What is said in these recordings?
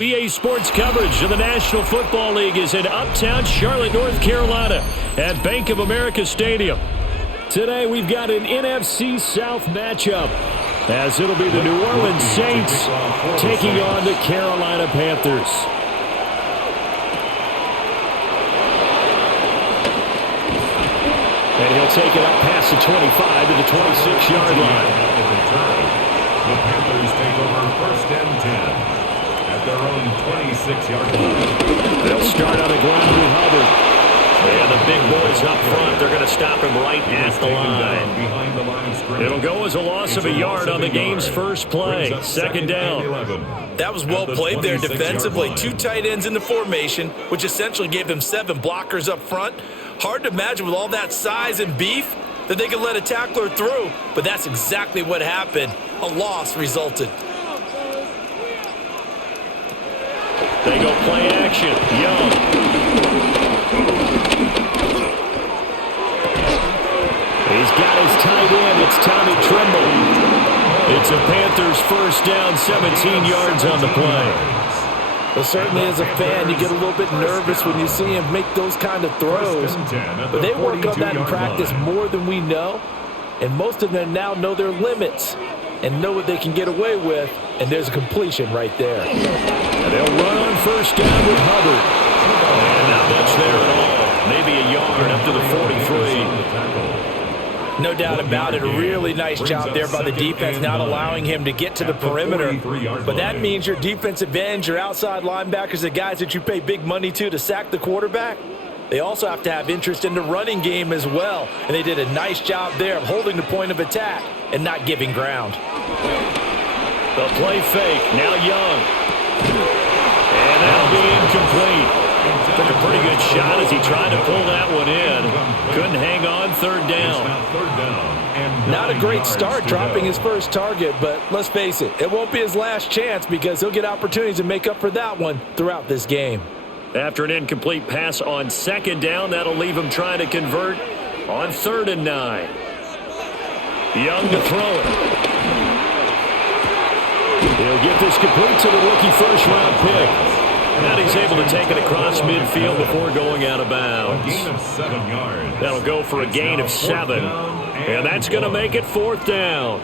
EA Sports coverage of the National Football League is in uptown Charlotte, North Carolina at Bank of America Stadium. Today we've got an NFC South matchup as it'll be the New Orleans Saints taking on the Carolina Panthers. And he'll take it up past the 25 to the 26-yard line. The Panthers take over 1st and 10 at their own 26-yard line. They'll start on the ground with Hubbard. And the big boys up front, they're going to stop him right at the line. It'll go as a loss of a yard on the game's first play. 2nd down. That was well played there defensively. 2 tight ends in the formation, which essentially gave them 7 blockers up front. Hard to imagine with all that size and beef that they could let a tackler through, but that's exactly what happened. A loss resulted. They go play action. Young. He's got his tight end. It's Tommy Tremble. It's a Panthers 1st down, 17 yards on the play. Well, certainly as a fan, you get a little bit nervous when you see him make those kind of throws. But they work on that in practice more than we know. And most of them now know their limits and know what they can get away with. And there's a completion right there. And they'll run on 1st down with Hubbard. And not much there at all. Maybe a yard up to the 43. No doubt about it. A really nice job there by the defense, not allowing him to get to the perimeter. But that means your defensive ends, your outside linebackers, the guys that you pay big money to sack the quarterback, they also have to have interest in the running game as well. And they did a nice job there of holding the point of attack and not giving ground. The play fake. Now Young. And that'll be incomplete. Took a pretty good shot as he tried to pull that one in. Couldn't hang on. 3rd down. Not a great start dropping his first target, but let's face it, it won't be his last chance because he'll get opportunities to make up for that one throughout this game. After an incomplete pass on 2nd down, that'll leave him trying to convert on 3rd and 9. Young to throw it. He'll get this complete to the rookie 1st-round pick. Now he's able to take it across midfield before going out of bounds. That'll go for a gain of 7. And that's going to make it 4th down.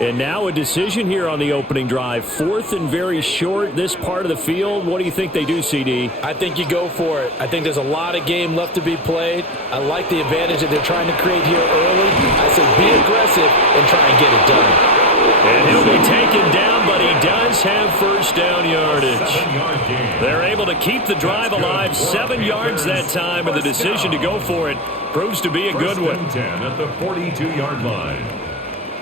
And now a decision here on the opening drive. 4th and very short, this part of the field. What do you think they do, CD? I think you go for it. I think there's a lot of game left to be played. I like the advantage that they're trying to create here early. I say be aggressive and try and get it done. And he'll be taken down, but he does have 1st down yardage. They're able to keep the drive alive. 7 yards that time, and the decision to go for it proves to be a good one. 10 at the 42-yard line.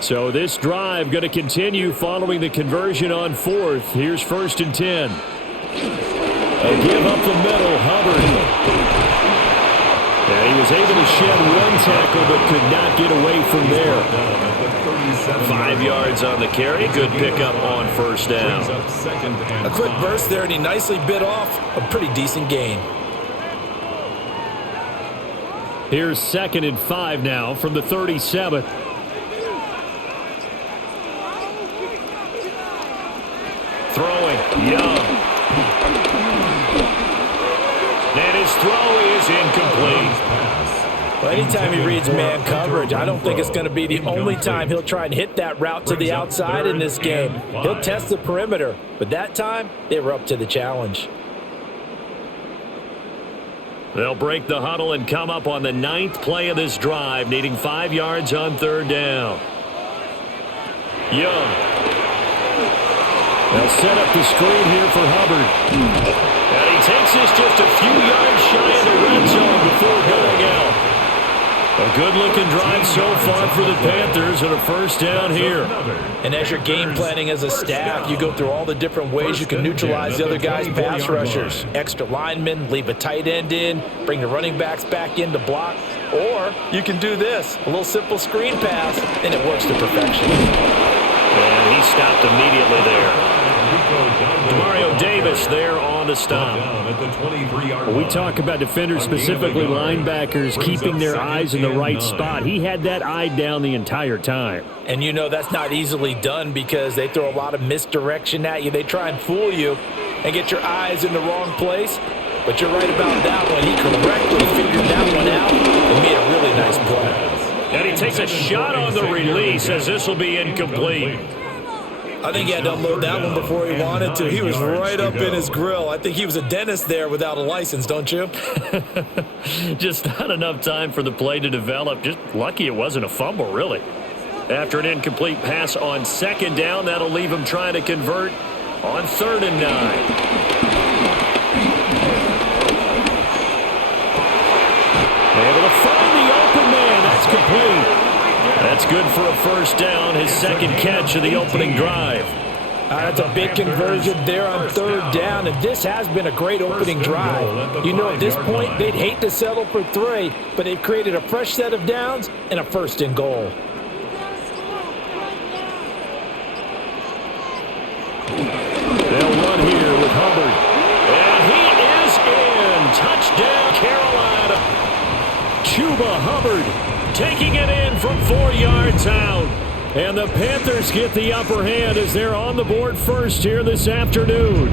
So this drive going to continue following the conversion on 4th. Here's 1st and 10. A give up the middle, Hubbard. And he was able to shed 1 tackle but could not get away from there. 5 yards on the carry. Good pickup on 1st down. A quick burst there, and he nicely bit off a pretty decent gain. Here's 2nd and 5 now from the 37. Throwing, Young. And his throw is incomplete. Well, anytime he reads man coverage, I don't think it's going to be the only time he'll try and hit that route to the outside in this game. He'll test the perimeter, but that time they were up to the challenge. They'll break the huddle and come up on the 9th play of this drive, needing 5 yards on 3rd down. Young. They'll set up the screen here for Hubbard. And he takes this just a few yards shy of the red zone before going out. A good-looking drive so far for the Panthers and a 1st down here. And as you're game planning as a staff, you go through all the different ways you can neutralize the other guys' pass rushers. Extra linemen, leave a tight end in, bring the running backs back in to block. Or you can do this, a little simple screen pass, and it works to perfection. And he stopped immediately there. Demario Davis there on the stop. When we talk about defenders, specifically linebackers, keeping their eyes in the right spot. He had that eye down the entire time. And you know that's not easily done because they throw a lot of misdirection at you. They try and fool you. and get your eyes in the wrong place. But you're right about that one. He correctly figured that one out and made a really nice play. And he takes a shot on the release as this will be incomplete. I think he had to unload that one before he wanted to. He was right up in his grill. I think he was a dentist there without a license, don't you? Just not enough time for the play to develop. Just lucky it wasn't a fumble, really. After an incomplete pass on second down, that'll leave him trying to convert on 3rd and 9. Able to find the open man. That's complete. That's good for a first down, his second catch of the opening drive. That's a big conversion there on 3rd down, and this has been a great opening drive. You know, at this point, they'd hate to settle for 3, but they've created a fresh set of downs and a 1st and goal. They'll run here with Hubbard. And he is in. Touchdown, Carolina. Chuba Hubbard taking it in from 4 yards out. And the Panthers get the upper hand as they're on the board first here this afternoon.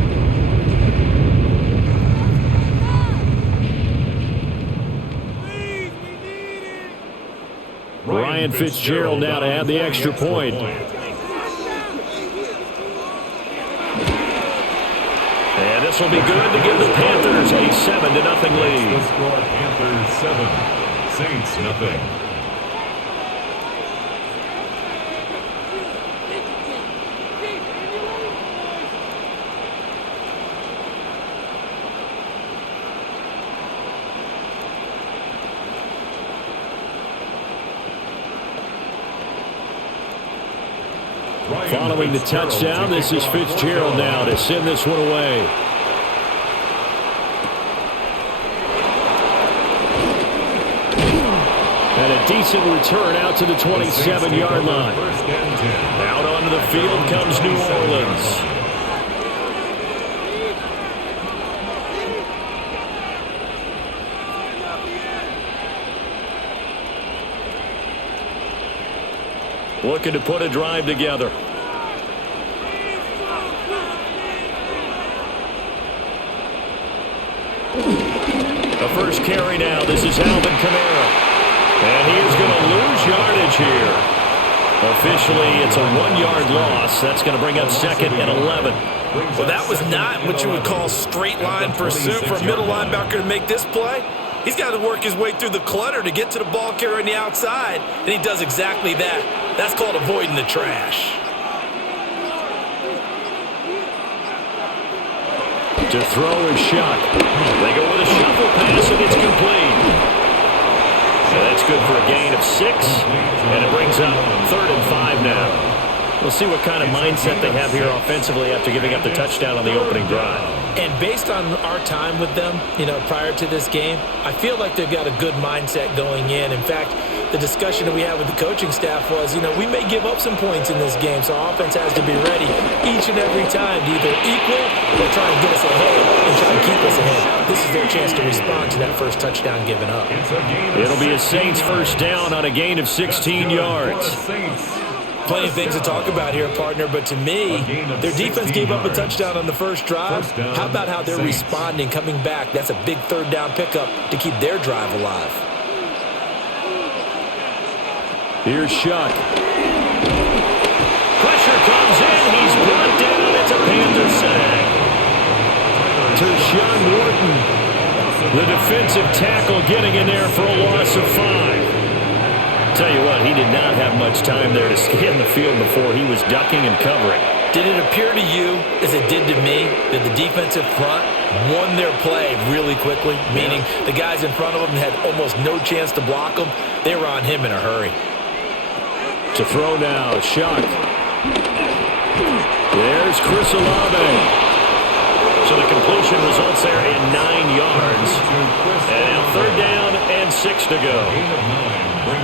Ryan Fitzgerald now to add the extra point. And this will be good to give the Panthers a 7-0 lead. The score, Panthers 7, Saints nothing. Following the touchdown, this is Fitzgerald now to send this one away. And a decent return out to the 27-yard line. Out onto the field comes New Orleans. Looking to put a drive together. The first carry now. This is Alvin Kamara. And he is going to lose yardage here. Officially, it's a 1-yard loss. That's going to bring up 2nd and 11. Well, that was not what you would call straight line pursuit for a middle linebacker to make this play. He's got to work his way through the clutter to get to the ball carrier on the outside, and he does exactly that. That's called avoiding the trash. To throw is Shuck. They go with a shuffle pass, and it's complete. So that's good for a gain of 6, and it brings up 3rd and 5 now. We'll see what kind of mindset they have here offensively after giving up the touchdown on the opening drive. And based on our time with them, prior to this game, I feel like they've got a good mindset going in. In fact, the discussion that we had with the coaching staff was, we may give up some points in this game, so our offense has to be ready each and every time to either equal or try and get us ahead and try and keep us ahead. This is their chance to respond to that first touchdown given up. It'll be a Saints first down on a gain of 16 yards. Plenty of things to talk about here, partner, but to me, their defense gave up a touchdown on the first drive. How about how they're responding, coming back? That's a big 3rd down pickup to keep their drive alive. Here's Shuck. Pressure comes in. He's brought down. It's a Panther sack. Tershawn Wharton, the defensive tackle, getting in there for a loss of 5. Tell you what, he did not have much time there to scan the field before he was ducking and covering. Did it appear to you, as it did to me, that the defensive front won their play really quickly? Meaning the guys in front of them had almost no chance to block him. They were on him in a hurry. To throw now, Shuck. There's Chris Olave. So the completion results there in 9 yards. And now 3rd down and 6 to go.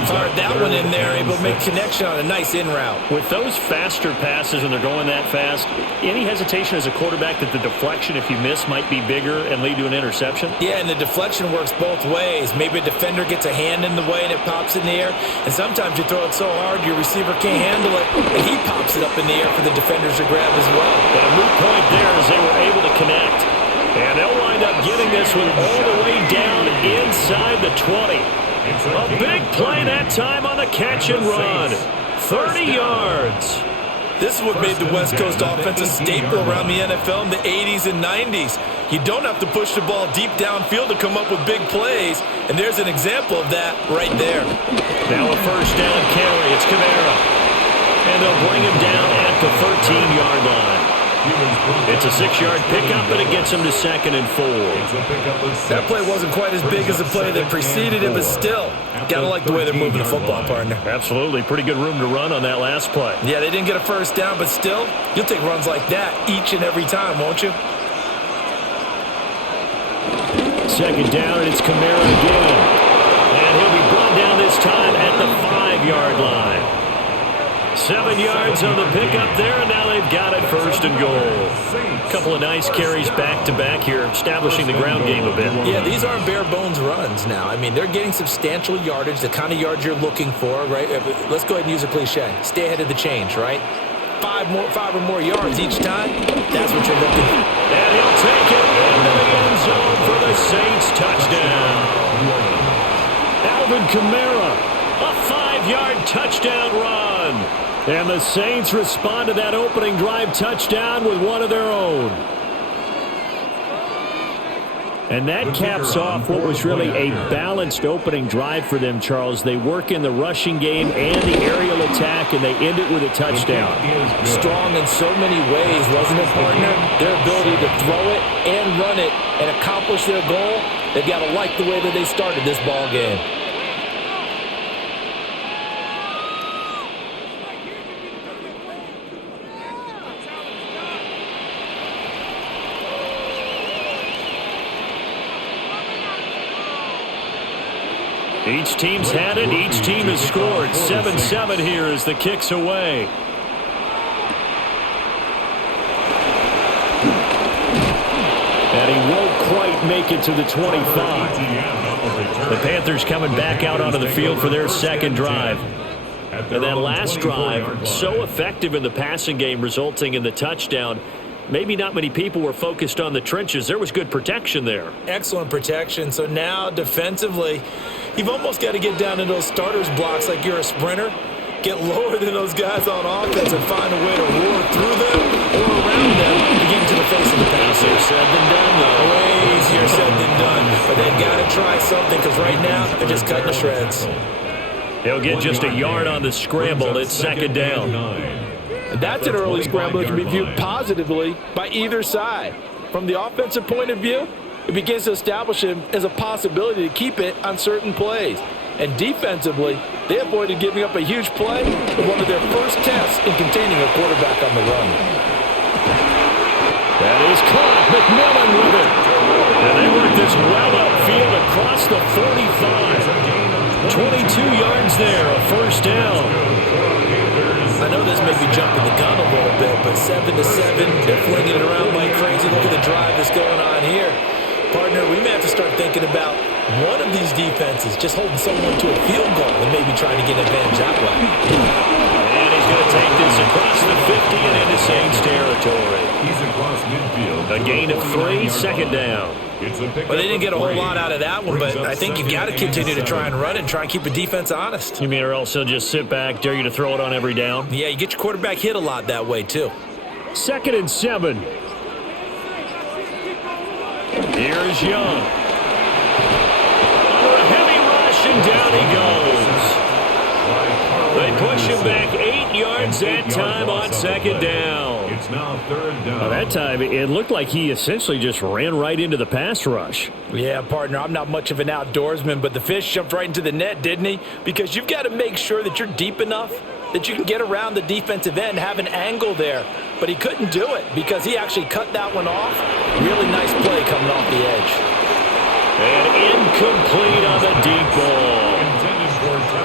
Fired that one in there, able to make connection on a nice in route. With those faster passes and they're going that fast, any hesitation as a quarterback that the deflection, if you miss, might be bigger and lead to an interception? Yeah, and the deflection works both ways. Maybe a defender gets a hand in the way and it pops in the air, and sometimes you throw it so hard your receiver can't handle it, and he pops it up in the air for the defenders to grab as well. But a moot point there as they were able to connect. this one all the way down inside the 20. A big play that time on the catch and run. 30 yards. This is what made the West Coast offense a staple around the NFL in the 80s and 90s. You don't have to push the ball deep downfield to come up with big plays, and there's an example of that right there. Now a first down carry. It's Kamara. And they'll bring him down at the 13-yard line. It's a 6-yard pickup, and it gets him to 2nd and 4. That play wasn't quite as big as the play that preceded it, but still, gotta like the way they're moving the football, partner. Absolutely. Pretty good room to run on that last play. Yeah, they didn't get a first down, but still, you'll take runs like that each and every time, won't you? 2nd down, and it's Kamara again. And he'll be brought down this time at the 5-yard line. 7 yards on the pickup there, and now they've got it 1st and goal. A couple of nice carries back-to-back here, establishing the ground game a bit. Yeah, these aren't bare-bones runs now. I mean, they're getting substantial yardage, the kind of yards you're looking for, right? Let's go ahead and use a cliche. Stay ahead of the change, right? 5 or more yards each time, that's what you're looking for. And he'll take it into the end zone for the Saints touchdown. Alvin Kamara, a 5-yard touchdown run. And the Saints respond to that opening drive touchdown with one of their own. And that caps off what was really a balanced opening drive for them, Charles. They work in the rushing game and the aerial attack, and they end it with a touchdown. Strong in so many ways, wasn't it, partner? Their ability to throw it and run it and accomplish their goal, they've got to like the way that they started this ball game. Each team's had it. Each team has scored. 7-7 here as the kick's away. And he won't quite make it to the 25. The Panthers coming back out onto the field for their second drive. And that last drive, so effective in the passing game, resulting in the touchdown. Maybe not many people were focused on the trenches. There was good protection there. Excellent protection. So now defensively, you've almost got to get down to those starters blocks like you're a sprinter. Get lower than those guys on offense and find a way to roar through them or around them to get into the face of the pass. Easier said than done, though. Way easier said than done. But they've got to try something because right now they're just cutting the shreds. He'll get just a yard on the scramble. It's 2nd down. That's an early scramble that can be viewed positively by either side. From the offensive point of view, it begins to establish him as a possibility to keep it on certain plays. And defensively, they avoided giving up a huge play with one of their first tests in containing a quarterback on the run. That is caught. McMillan with it. And they work this well upfield across the 45. 22 yards there, a 1st down. I know this may be jumping the gun a little bit, but 7-7, they're flinging it around like crazy. Look at the drive that's going on here. Partner, we may have to start thinking about one of these defenses just holding someone to a field goal and maybe trying to get an advantage that way. And he's going to take this across the 50 and into Saints territory. He's across midfield. A gain of 3, 2nd down. Well, they didn't get a whole lot out of that one, but I think you've got to continue to try and run and try and keep the defense honest. You mean or else he'll just sit back, dare you to throw it on every down? Yeah, you get your quarterback hit a lot that way, too. 2nd and 7. Here's Young. Under a heavy rush, and down he goes. They push him back 8 yards that time on 2nd down. It's now 3rd down. Well, that time, it looked like he essentially just ran right into the pass rush. Yeah, partner, I'm not much of an outdoorsman, but the fish jumped right into the net, didn't he? Because you've got to make sure that you're deep enough that you can get around the defensive end, have an angle there. But he couldn't do it because he actually cut that one off. Really nice play coming off the edge. And incomplete on the deep ball.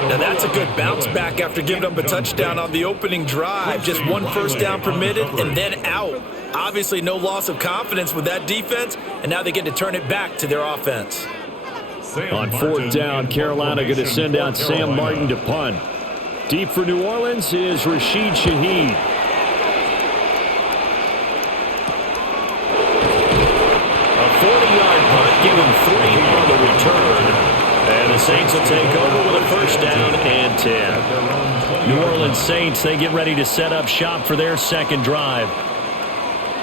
Now that's a good bounce back after giving up a touchdown on the opening drive. Just 1 first down permitted and then out. Obviously no loss of confidence with that defense, and now they get to turn it back to their offense. On 4th down, Carolina going to send out Sam Martin to punt. Deep for New Orleans is Rashid Shaheed. A 40-yard punt give him 3 on the return. And the Saints will take over with a first down and 10. New Orleans Saints, they get ready to set up shop for their second drive.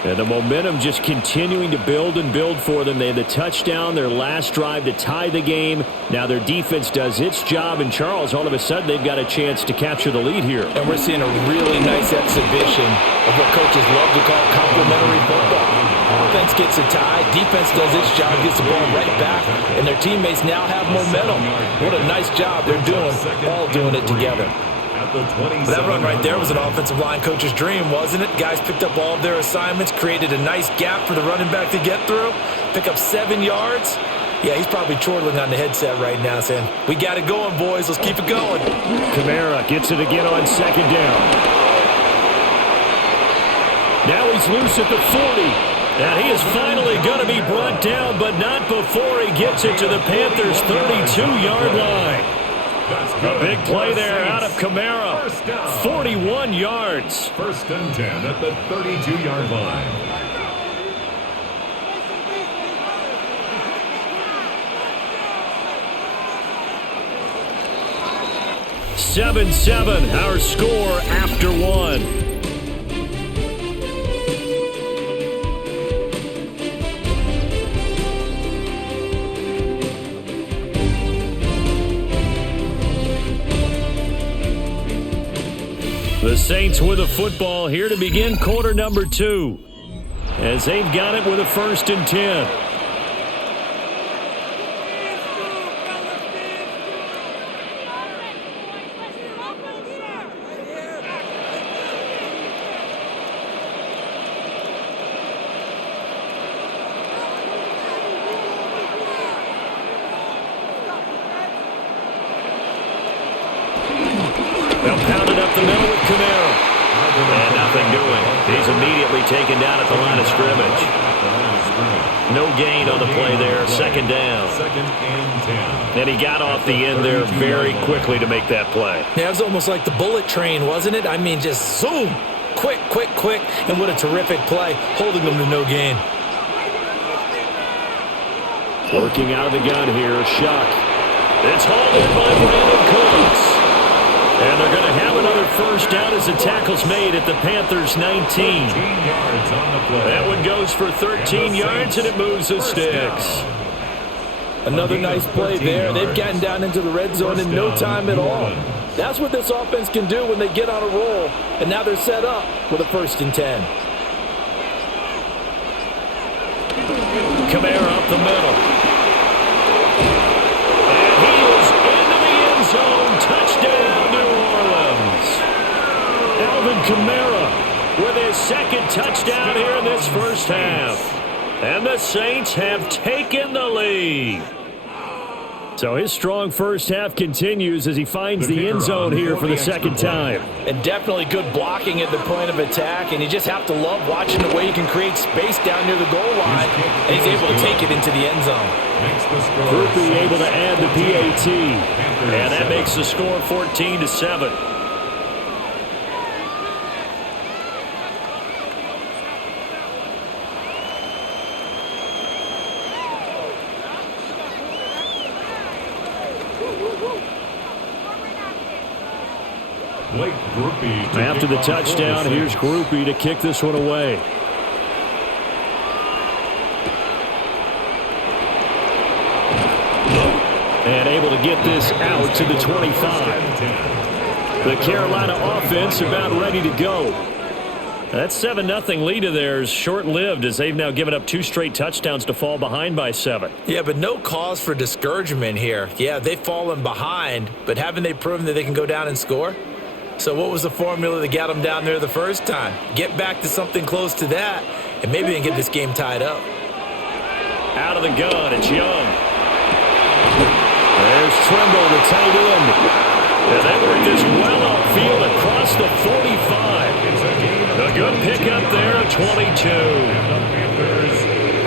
And the momentum just continuing to build and build for them. They had the touchdown, their last drive to tie the game. Now their defense does its job, and Charles, all of a sudden, they've got a chance to capture the lead here. And we're seeing a really nice exhibition of what coaches love to call complementary football. Offense gets a tie, defense does its job, gets the ball right back, and their teammates now have momentum. What a nice job they're doing, all doing it together. That run right there was an offensive line coach's dream, wasn't it? Guys picked up all of their assignments, created a nice gap for the running back to get through, pick up 7 yards. Yeah, he's probably chortling on the headset right now saying, we got it going, boys. Let's keep it going. Kamara gets it again on second down. Now he's loose at the 40. And he is finally going to be brought down, but not before he gets it to the Panthers' 32-yard line. A big play there out of Kamara. 41 yards. First and 10 at the 32-yard line. 7-7, our score after 1. The Saints with a football here to begin quarter number 2, as they've got it with a first and 10. They'll pound it up the middle with Kamara. And nothing doing. He's immediately taken down at the line of scrimmage. No gain on the play there. Second down. Second and 10. And he got off the end there very quickly to make that play. Yeah, it was almost like the bullet train, wasn't it? I mean, just zoom. Quick, quick, quick. And what a terrific play, holding them to no gain. Working out of the gun here, Shuck. It's hauled in by Brandon Cooks. And they're going to have another first down as the tackle's made at the Panthers' 19. That one goes for 13 yards, and it moves the sticks. Another nice play there. They've gotten down into the red zone in no time at all. That's what this offense can do when they get on a roll. And now they're set up with a first and 10. Kamara up the middle. And he is into the end zone. Touchdown, New Orleans. Alvin Kamara with his second touchdown here in this first half. And the Saints have taken the lead. So his strong first half continues as he finds the end zone here for the second time. And definitely good blocking at the point of attack, and you just have to love watching the way he can create space down near the goal line, and he's able to take it into the end zone. Groupie able to add the PAT, and that makes the score 14-7. After the touchdown, here's Groupie to kick this one away. And able to get this out to the 25. The Carolina offense about ready to go. That 7-0 lead of theirs short-lived as they've now given up 2 straight touchdowns to fall behind by 7. Yeah, but no cause for discouragement here. Yeah, they've fallen behind, but haven't they proven that they can go down and score? So what was the formula that got them down there the first time? Get back to something close to that, and maybe they can get this game tied up. Out of the gun, it's Young. There's Trimble, the tight end. And they work this well upfield across the 45. A good pickup there at 22.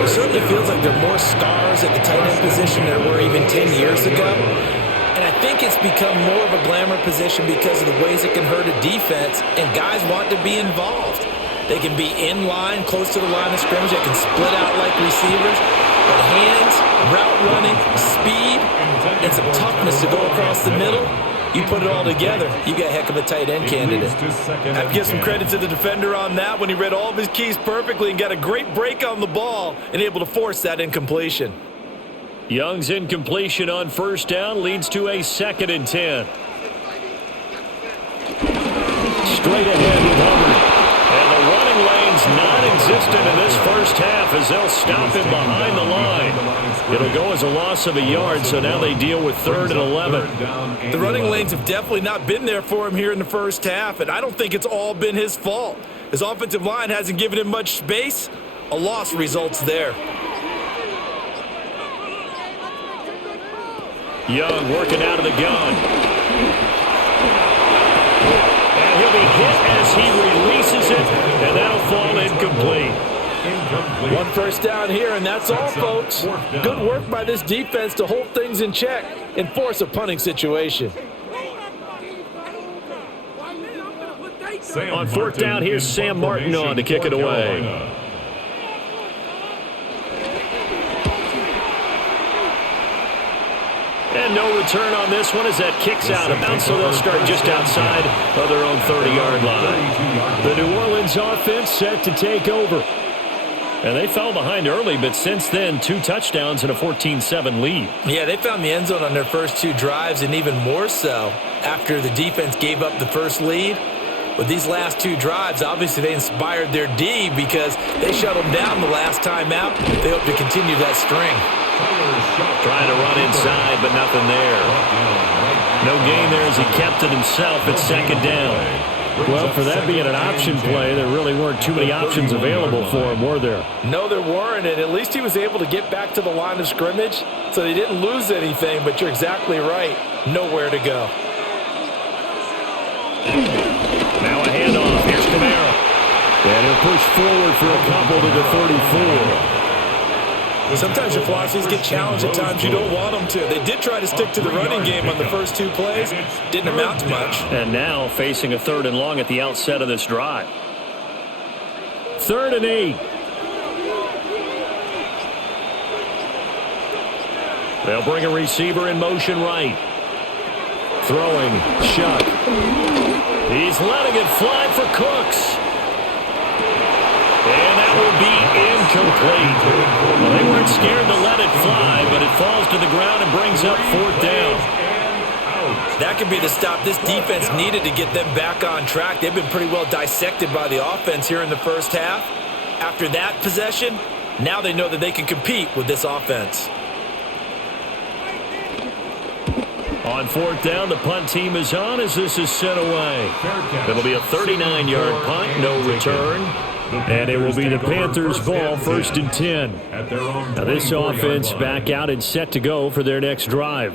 It certainly feels like there are more stars at the tight end position than there were even 10 years ago. And I think it's become more of a glamour position because of the ways it can hurt a defense, and guys want to be involved. They can be in line, close to the line of scrimmage. They can split out like receivers. But hands, route running, speed, and some toughness to go across the middle, you put it all together, you got a heck of a tight end candidate. I have to give some credit to the defender on that when he read all of his keys perfectly and got a great break on the ball and able to force that incompletion. Young's incompletion on first down leads to a 2nd and 10. Straight ahead with Hubbard. And the running lane's non-existent in this first half as they'll stop him behind the line. It'll go as a loss of a yard, so now they deal with 3rd and 11. The running lanes have definitely not been there for him here in the first half, and I don't think it's all been his fault. His offensive line hasn't given him much space. A loss results there. Young working out of the gun. And he'll be hit as he releases it, and that'll fall incomplete. One first down here, and that's all, folks. Good work by this defense to hold things in check and force a punting situation. On 4th down, here's Sam Martin on to kick it away. And no return on this one as that kicks out of bounds, so they'll start just outside of their own 30-yard line. The New Orleans offense set to take over. And they fell behind early, but since then, 2 touchdowns and a 14-7 lead. Yeah, they found the end zone on their first 2 drives, and even more so after the defense gave up the first lead. With these last 2 drives, obviously they inspired their D because they shut them down the last time out. They hope to continue that string. Trying to run inside, but nothing there. No gain there as he kept it himself at 2nd down. Well, for that being an option play, there really weren't too many options available for him, were there? No, there weren't, and at least he was able to get back to the line of scrimmage, so they didn't lose anything, but you're exactly right. Nowhere to go. Now a handoff. Here's Kamara. And he'll push forward for a couple to the 34. Sometimes your philosophies get challenged at times you don't want them to. They did try to stick to the running game on the first 2 plays. Didn't amount to much. And now facing a 3rd and long at the outset of this drive. 3rd and 8. They'll bring a receiver in motion right. Throwing, Shuck. He's letting it fly for Cooks. And that will be incomplete. Well, they weren't scared to let it fly, but it falls to the ground and brings up 4th down. That could be the stop this defense needed to get them back on track. They've been pretty well dissected by the offense here in the first half. After that possession, now they know that they can compete with this offense. On 4th down, the punt team is on as this is sent away. It'll be a 39-yard punt, no return. And it will be the Panthers' ball, 1st and 10. Now this offense back out and set to go for their next drive.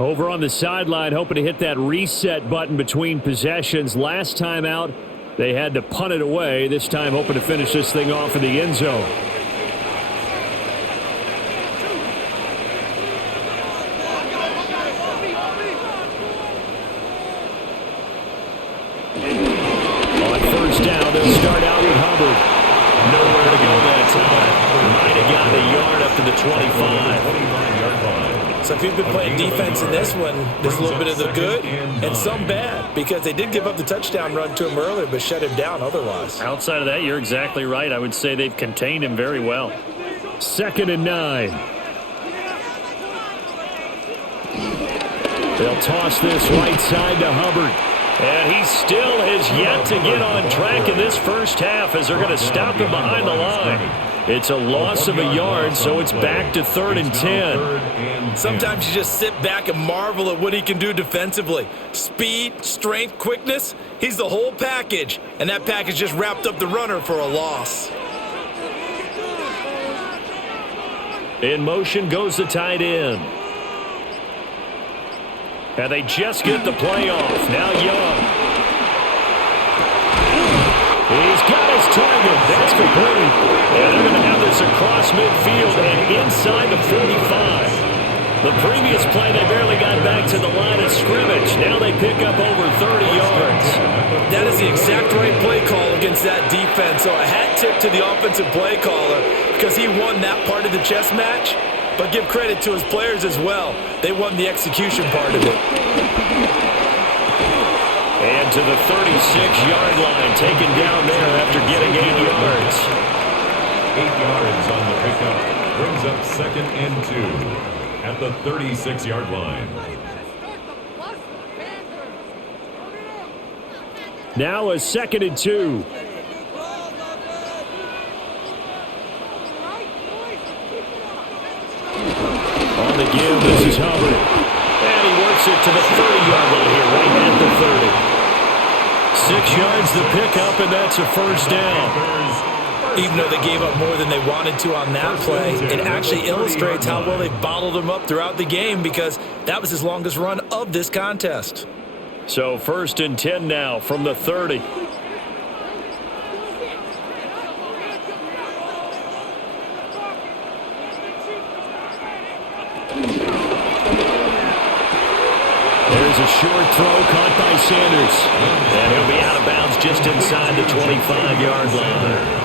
Over on the sideline, hoping to hit that reset button between possessions. Last time out, they had to punt it away. This time hoping to finish this thing off in the end zone. On 1st down, they'll start out with Hubbard. Nowhere to go that time. Might have gotten a yard up to the 25. So if you've been playing defense in this one, there's a little bit of the good and some bad because they did give up the touchdown run to him earlier but shut him down otherwise. Outside of that, you're exactly right. I would say they've contained him very well. 2nd and 9. They'll toss this right side to Hubbard. And he still has yet to get on track in this first half as they're going to stop him behind the line. It's a loss of a yard, so it's back to 3rd and 10. Sometimes you just sit back and marvel at what he can do defensively. Speed, strength, quickness, he's the whole package. And that package just wrapped up the runner for a loss. In motion goes the tight end. And they just get the play off. Now Young. He's got his target. That's complete. And they're going to have this across midfield and inside the 45. The previous play, they barely got back to the line of scrimmage. Now they pick up over 30 yards. That is the exact right play call against that defense. So a hat tip to the offensive play caller because he won that part of the chess match. But give credit to his players as well. They won the execution part of it. And to the 36-yard line, taken down there after getting 8 yards. 8 yards on the pickup. Brings up 2nd and 2 at the 36-yard line. Now a 2nd and 2. On the give, this is Hubbard. And he works it to the 30-yard line here, right at the 30. 6 yards the pickup, and that's a first down. Even though they gave up more than they wanted to on that play, it actually illustrates how well they bottled them up throughout the game because that was his longest run of this contest. So 1st and 10 now from the 30. There's a short throw caught by Sanders. And he'll be out of bounds just inside the 25-yard line.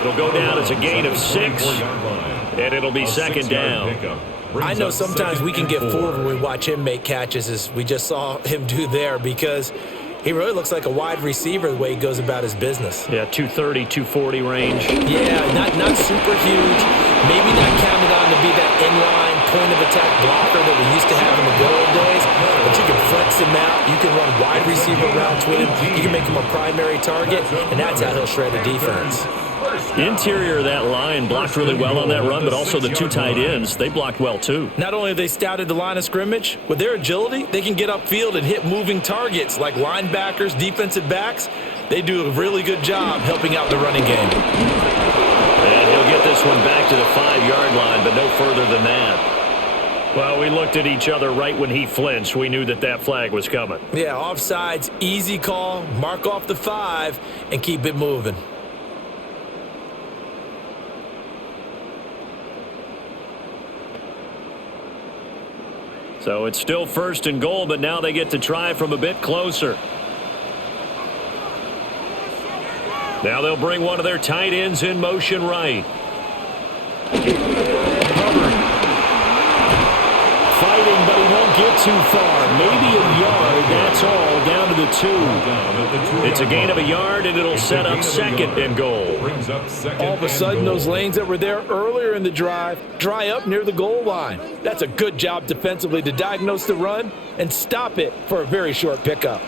It'll go down as a gain of 6, and it'll be 2nd down. I know sometimes we can get fooled when we watch him make catches as we just saw him do there because he really looks like a wide receiver the way he goes about his business. Yeah, 230, 240 range. Yeah, not super huge. Maybe not counted on to be that inline point-of-attack blocker that we used to have in the good old days, but you can flex him out. You can run wide receiver routes with him. You can make him a primary target, and that's how he'll shred a defense. Interior of that line blocked really well on that run, but also the 2 tight ends, they blocked well too. Not only have they scouted the line of scrimmage, with their agility, they can get upfield and hit moving targets like linebackers, defensive backs. They do a really good job helping out the running game. And he'll get this one back to the 5-yard line, but no further than that. Well, we looked at each other right when he flinched. We knew that that flag was coming. Yeah, offsides, easy call, mark off the 5, and keep it moving. So it's still 1st and goal, but now they get to try from a bit closer. Now they'll bring one of their tight ends in motion right. Hubbard. Fighting, but he won't get too far. Maybe a yard, that's all, down to the 2. It's a gain of a yard, and it'll set up 2nd and goal. All of a sudden, those lanes that were there earlier in the drive dry up near the goal line. That's a good job defensively to diagnose the run and stop it for a very short pickup.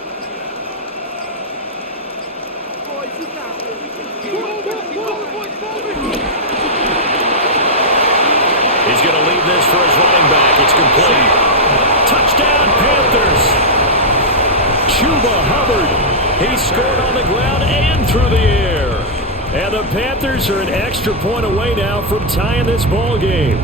He's going to leave this for his running back. It's complete. Touchdown, Panthers. Chuba Hubbard. He scored on the ground and through the air. And the Panthers are an extra point away now from tying this ball game.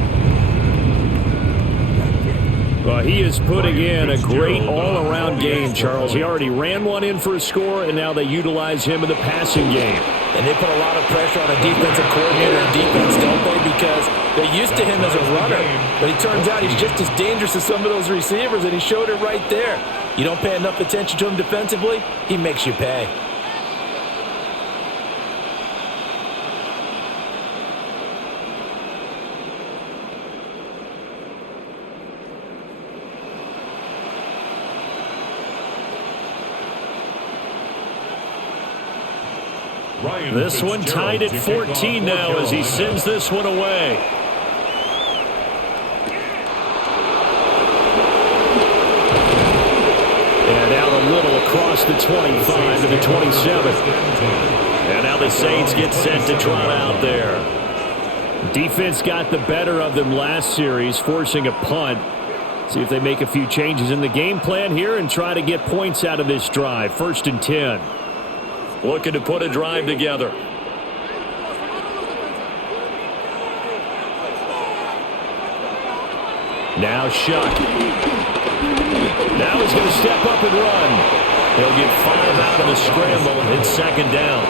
Well, he is putting in a great all-around game, Charles. He already ran one in for a score, and now they utilize him in the passing game. And they put a lot of pressure on a defensive coordinator and defense, don't they? Because they're used to him as a runner. But it turns out he's just as dangerous as some of those receivers, and he showed it right there. You don't pay enough attention to him defensively, he makes you pay. This one tied at 14 now as he sends this one away. And out a little across the 25 to the 27. And now the Saints get set to trot out there. Defense got the better of them last series, forcing a punt. See if they make a few changes in the game plan here and try to get points out of this drive. 1st and 10. Looking to put a drive together. Now Shuck. Now he's going to step up and run. He'll get 5 out of the scramble and 2nd down.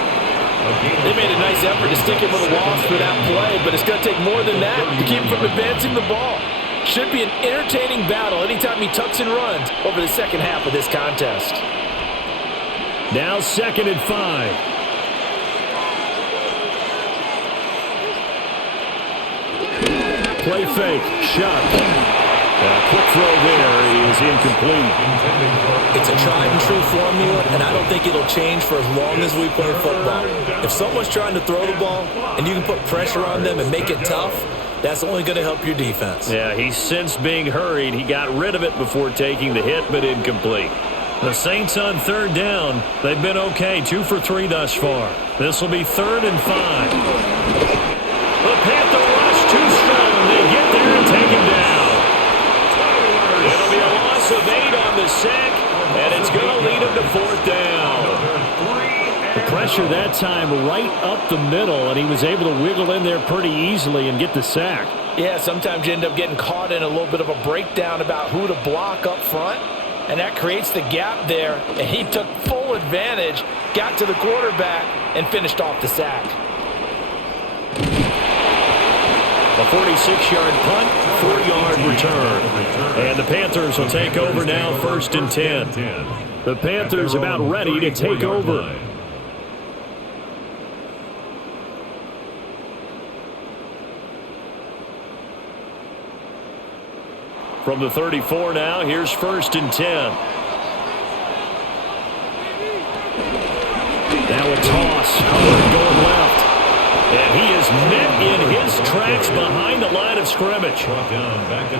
They made a nice effort to stick him with a loss for that play, but it's going to take more than that to keep him from advancing the ball. Should be an entertaining battle anytime he tucks and runs over the second half of this contest. Now 2nd and 5. Play fake. Shot. Quick throw there is incomplete. It's a tried and true formula, and I don't think it'll change for as long as we play football. If someone's trying to throw the ball and you can put pressure on them and make it tough, that's only going to help your defense. Yeah, he's since being hurried. He got rid of it before taking the hit, but incomplete. The Saints on 3rd down. They've been okay, 2 for 3 thus far. This will be 3rd and 5. The Panther rush too strong. They get there and take him down. It'll be a loss of 8 on the sack, and it's going to lead him to 4th down. The pressure that time right up the middle, and he was able to wiggle in there pretty easily and get the sack. Yeah, sometimes you end up getting caught in a little bit of a breakdown about who to block up front, and that creates the gap there, and he took full advantage, got to the quarterback, and finished off the sack. A 46-yard punt, 4-yard return. And the Panthers will take over now, 1st and 10. The Panthers about ready to take over. From the 34 now, here's 1st and 10. Now a toss. Hubbard going left. And he is met in his tracks behind the line of scrimmage.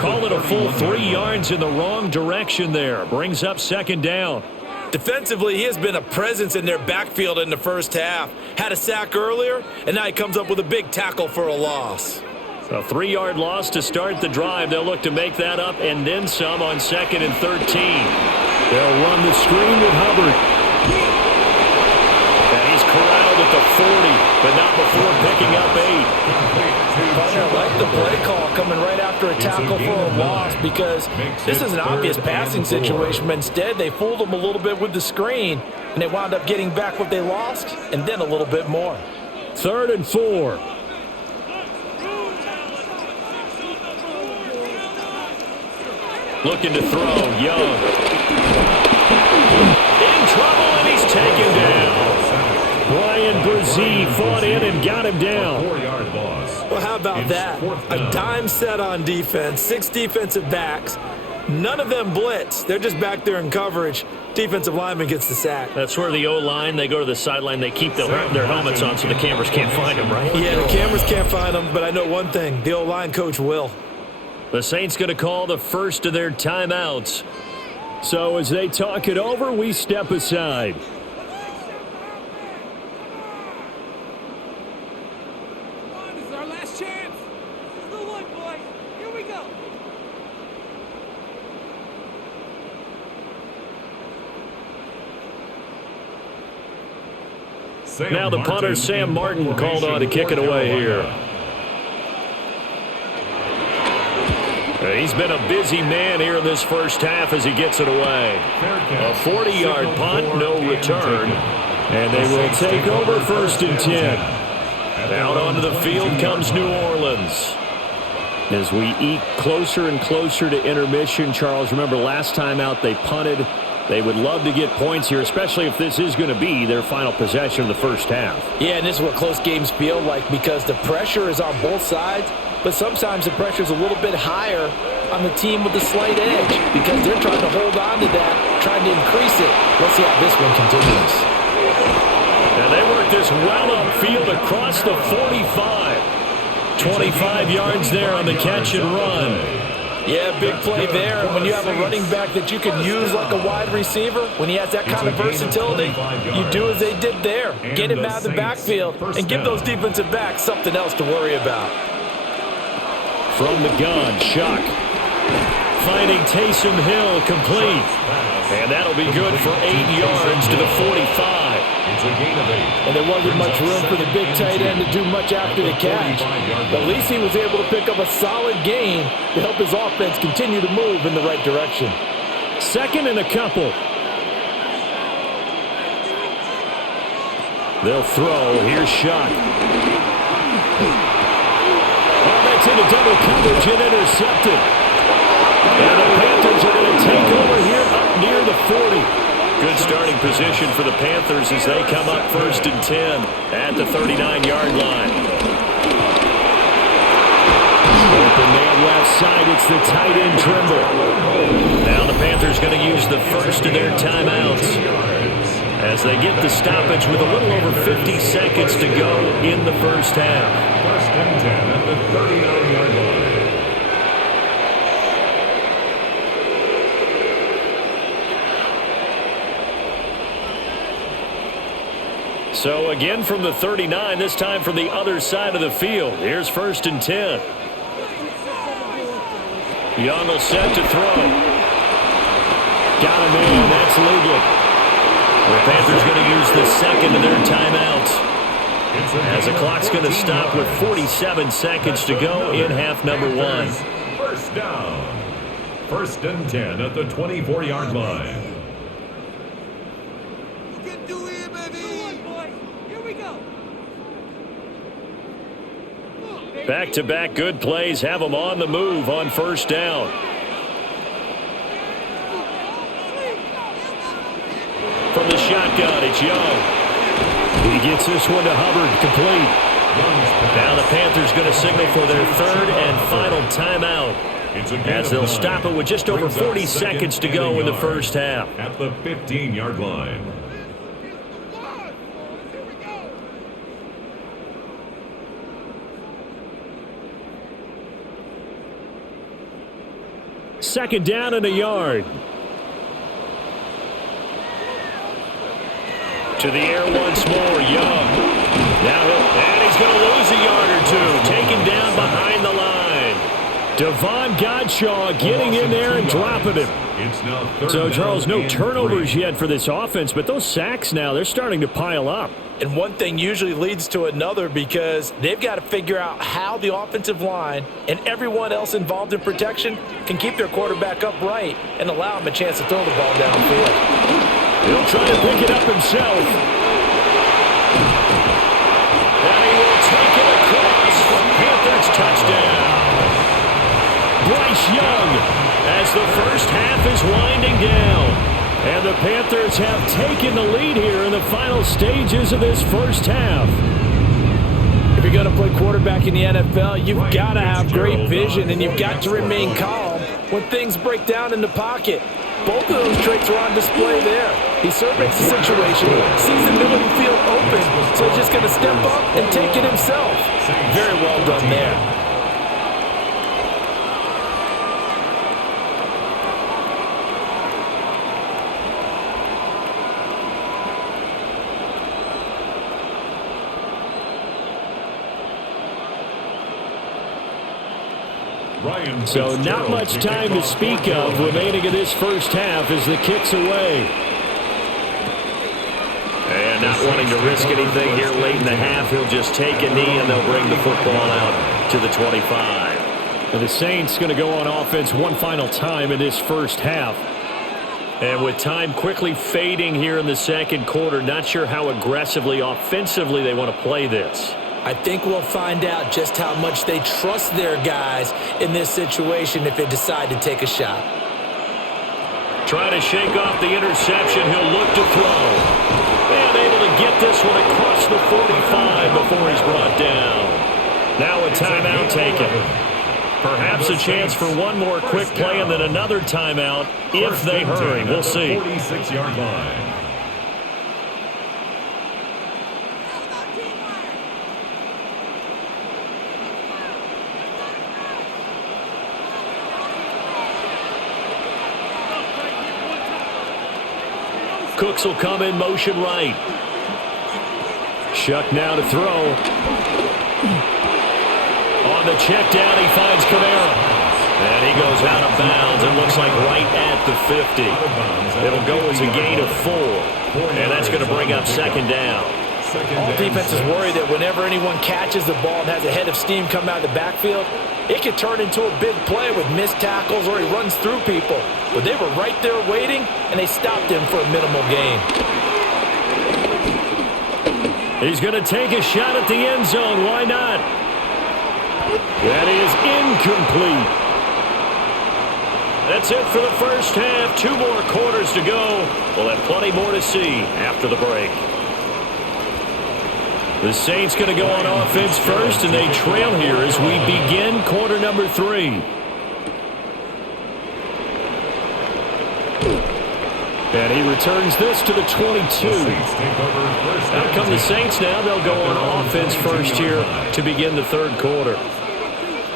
Call it a full 3 yards in the wrong direction there. Brings up 2nd down. Defensively, he has been a presence in their backfield in the first half. Had a sack earlier, and now he comes up with a big tackle for a loss. A 3-yard loss to start the drive. They'll look to make that up and then some on 2nd and 13. They'll run the screen with Hubbard. And he's corralled at the 40, but not before picking up 8. Partner, I like the play call coming right after a tackle for a loss because this is an obvious passing situation, but instead they fooled him a little bit with the screen, and they wound up getting back what they lost and then a little bit more. 3rd and 4. Looking to throw, Young. In trouble, and he's taken down. Brian Brzee fought in and got him down. Well, how about that? A dime set on defense, 6 defensive backs. None of them blitz. They're just back there in coverage. Defensive lineman gets the sack. That's where the O-line, they go to the sideline, they keep their helmets on so the cameras can't find them, right? Yeah, the cameras can't find them, but I know one thing. The O-line coach will. The Saints going to call the first of their timeouts. So as they talk it over, we step aside. This is our last chance. This is the one, boys. Here we go. Now the punter, Sam Martin, called on to kick it away here. He's been a busy man here in this first half as he gets it away. A 40-yard punt, no return. And they will take over 1st and 10. Out onto the field comes New Orleans. As we eat closer and closer to intermission, Charles, remember last time out they punted. They would love to get points here, especially if this is going to be their final possession of the first half. Yeah, and this is what close games feel like because the pressure is on both sides, but sometimes the pressure is a little bit higher on the team with the slight edge because they're trying to hold on to that, trying to increase it. Let's see how this one continues. And they work this well upfield across the 45. 25 yards there on the catch and run. Yeah, big play there. And when you have a running back that you can use like a wide receiver, when he has that kind of versatility, you do as they did there. Get him out of the backfield and give those defensive backs something else to worry about. From the gun, Shuck. Finding Taysom Hill complete. And that'll be good for 8 yards to the 45. And there wasn't much room for the big tight end to do much after the catch. But at least he was able to pick up a solid gain to help his offense continue to move in the right direction. 2nd and a couple. They'll throw. Here's Shuck. Well, that's into double coverage and intercepted. And the Panthers are going to take over here up near the 40. Good starting position for the Panthers as they come up 1st and 10 at the 39-yard line. Open man left side. It's the tight end Trimble. Now the Panthers going to use the first of their timeouts as they get the stoppage with a little over 50 seconds to go in the first half. 1st and 10 at the 39-yard line. So again from the 39, this time from the other side of the field. Here's 1st and 10. Young will set to throw. Got him in. That's legal. The Panthers going to use the second of their timeouts as the clock's going to stop with 47 seconds to go in half number 1. First down. 1st and 10 at the 24-yard line. Back-to-back good plays have them on the move on 1st down. From the shotgun, it's Young. He gets this one to Hubbard, complete. Now the Panthers going to signal for their 3rd and final timeout as they'll stop it with just over 40 seconds to go in the first half. At the 15-yard line. Second down and a yard. To the air once more, Young. And he's going to lose a yard or two. Taken down behind the line. Devon Godshaw getting in there and dropping him. So, Charles, no turnovers yet for this offense, but those sacks now, they're starting to pile up. And one thing usually leads to another because they've got to figure out how the offensive line and everyone else involved in protection can keep their quarterback upright and allow him a chance to throw the ball downfield. He'll try to pick it up himself. And he will take it across for Panthers touchdown. Bryce Young as the first half is winding down. And the Panthers have taken the lead here in the final stages of this first half. If you're going to play quarterback in the NFL, you've got to have great vision and you've got to remain calm when things break down in the pocket. Both of those traits are on display there. He surveys the situation, sees the middle of the field open, so he's just going to step up and take it himself. Very well done there. So not much time to speak of remaining in this first half as the kick's away. And not wanting to risk anything here late in the half, he'll just take a knee and they'll bring the football out to the 25. And the Saints going to go on offense one final time in this first half. And with time quickly fading here in the second quarter, not sure how aggressively, offensively they want to play this. I think we'll find out just how much they trust their guys in this situation if they decide to take a shot. Trying to shake off the interception. He'll look to throw. And able to get this one across the 45 before he's brought down. Now a timeout taken. Perhaps a chance for one more quick play and then another timeout if they hurry. We'll see. 46-yard line. Cooks will come in motion right. Shuck now to throw. On the check down, he finds Kamara. And he goes out of bounds. It looks like right at the 50. It'll go as a gain of 4. And that's going to bring up second down. All defenses worry that whenever anyone catches the ball and has a head of steam come out of the backfield, it could turn into a big play with missed tackles or he runs through people. But they were right there waiting, and they stopped him for a minimal gain. He's going to take a shot at the end zone. Why not? That is incomplete. That's it for the first half. 2 more quarters to go. We'll have plenty more to see after the break. The Saints going to go on offense first, and they trail here as we begin quarter number 3. And he returns this to the 22. Out come the Saints now. They'll go on offense first here to begin the third quarter.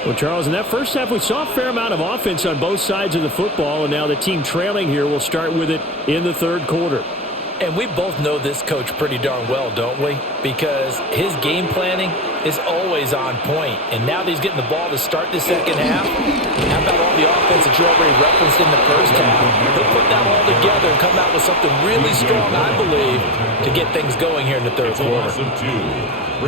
Well, Charles, in that first half, we saw a fair amount of offense on both sides of the football, and now the team trailing here will start with it in the third quarter. And we both know this coach pretty darn well, don't we? Because his game planning is always on point. And now that he's getting the ball to start the second half, how about all the offense that you already referenced in the first half? He'll put that all together and come out with something really strong, I believe, to get things going here in the third quarter.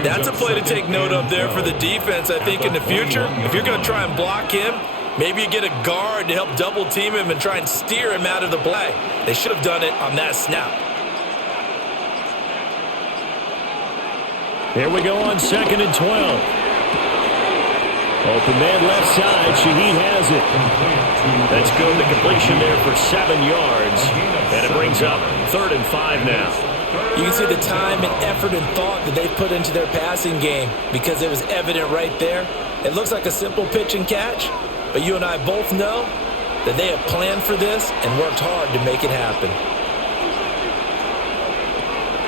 That's a play to take note of there for the defense, I think, in the future. If you're going to try and block him, maybe you get a guard to help double team him and try and steer him out of the play. They should have done it on that snap. Here we go on 2nd and 12. Open man left side. Shaheed has it. That's good. The completion there for 7 yards. And it brings up 3rd and 5 now. You can see the time and effort and thought that they put into their passing game because it was evident right there. It looks like a simple pitch and catch, but you and I both know that they have planned for this and worked hard to make it happen.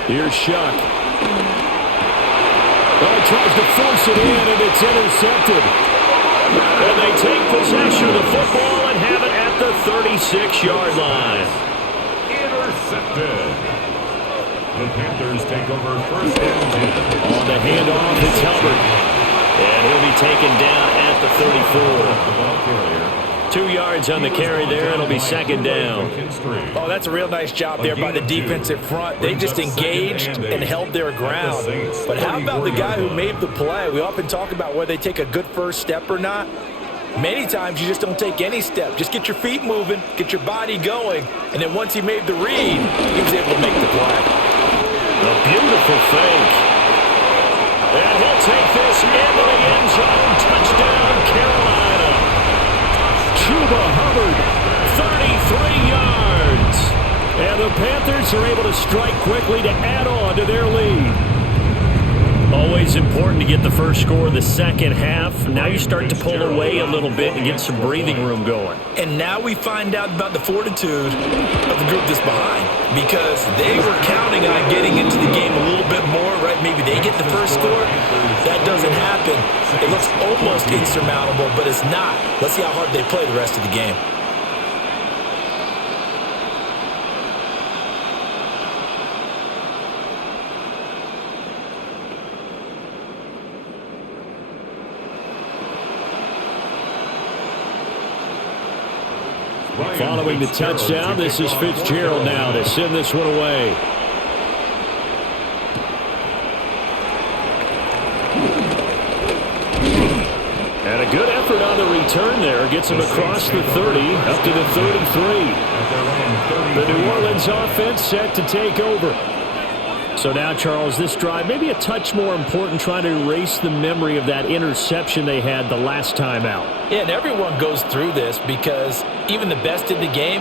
Here's Shuck. Well, he tries to force it in, and it's intercepted. And they take possession of the football and have it at the 36-yard line. Intercepted. The Panthers take over 1st and 10. On the handoff, it's Hubbard. And he'll be taken down at the 34. 2 yards on the carry there. It'll be 2nd down. Oh, that's a real nice job there by the defensive front. They just engaged and held their ground. But how about the guy who made the play? We often talk about whether they take a good first step or not. Many times you just don't take any step. Just get your feet moving, get your body going, and then once he made the read, he was able to make the play. A beautiful fake. And he'll take this into the end zone. Touchdown, Carolina. Chuba Hubbard, 33 yards. And the Panthers are able to strike quickly to add on to their lead. Always important to get the first score of the second half. Now you start to pull away a little bit and get some breathing room going. And now we find out about the fortitude of the group that's behind, because they were counting on getting into the game a little bit more, right? Maybe they get the first score. That doesn't happen. It looks almost insurmountable, but it's not. Let's see how hard they play the rest of the game. Following the touchdown, this is Fitzgerald now to send this one away. And a good effort on the return there. Gets him across the 30, up to the 33. The New Orleans offense set to take over. So now, Charles, this drive maybe a touch more important, trying to erase the memory of that interception they had the last time out. Yeah, and everyone goes through this because even the best in the game,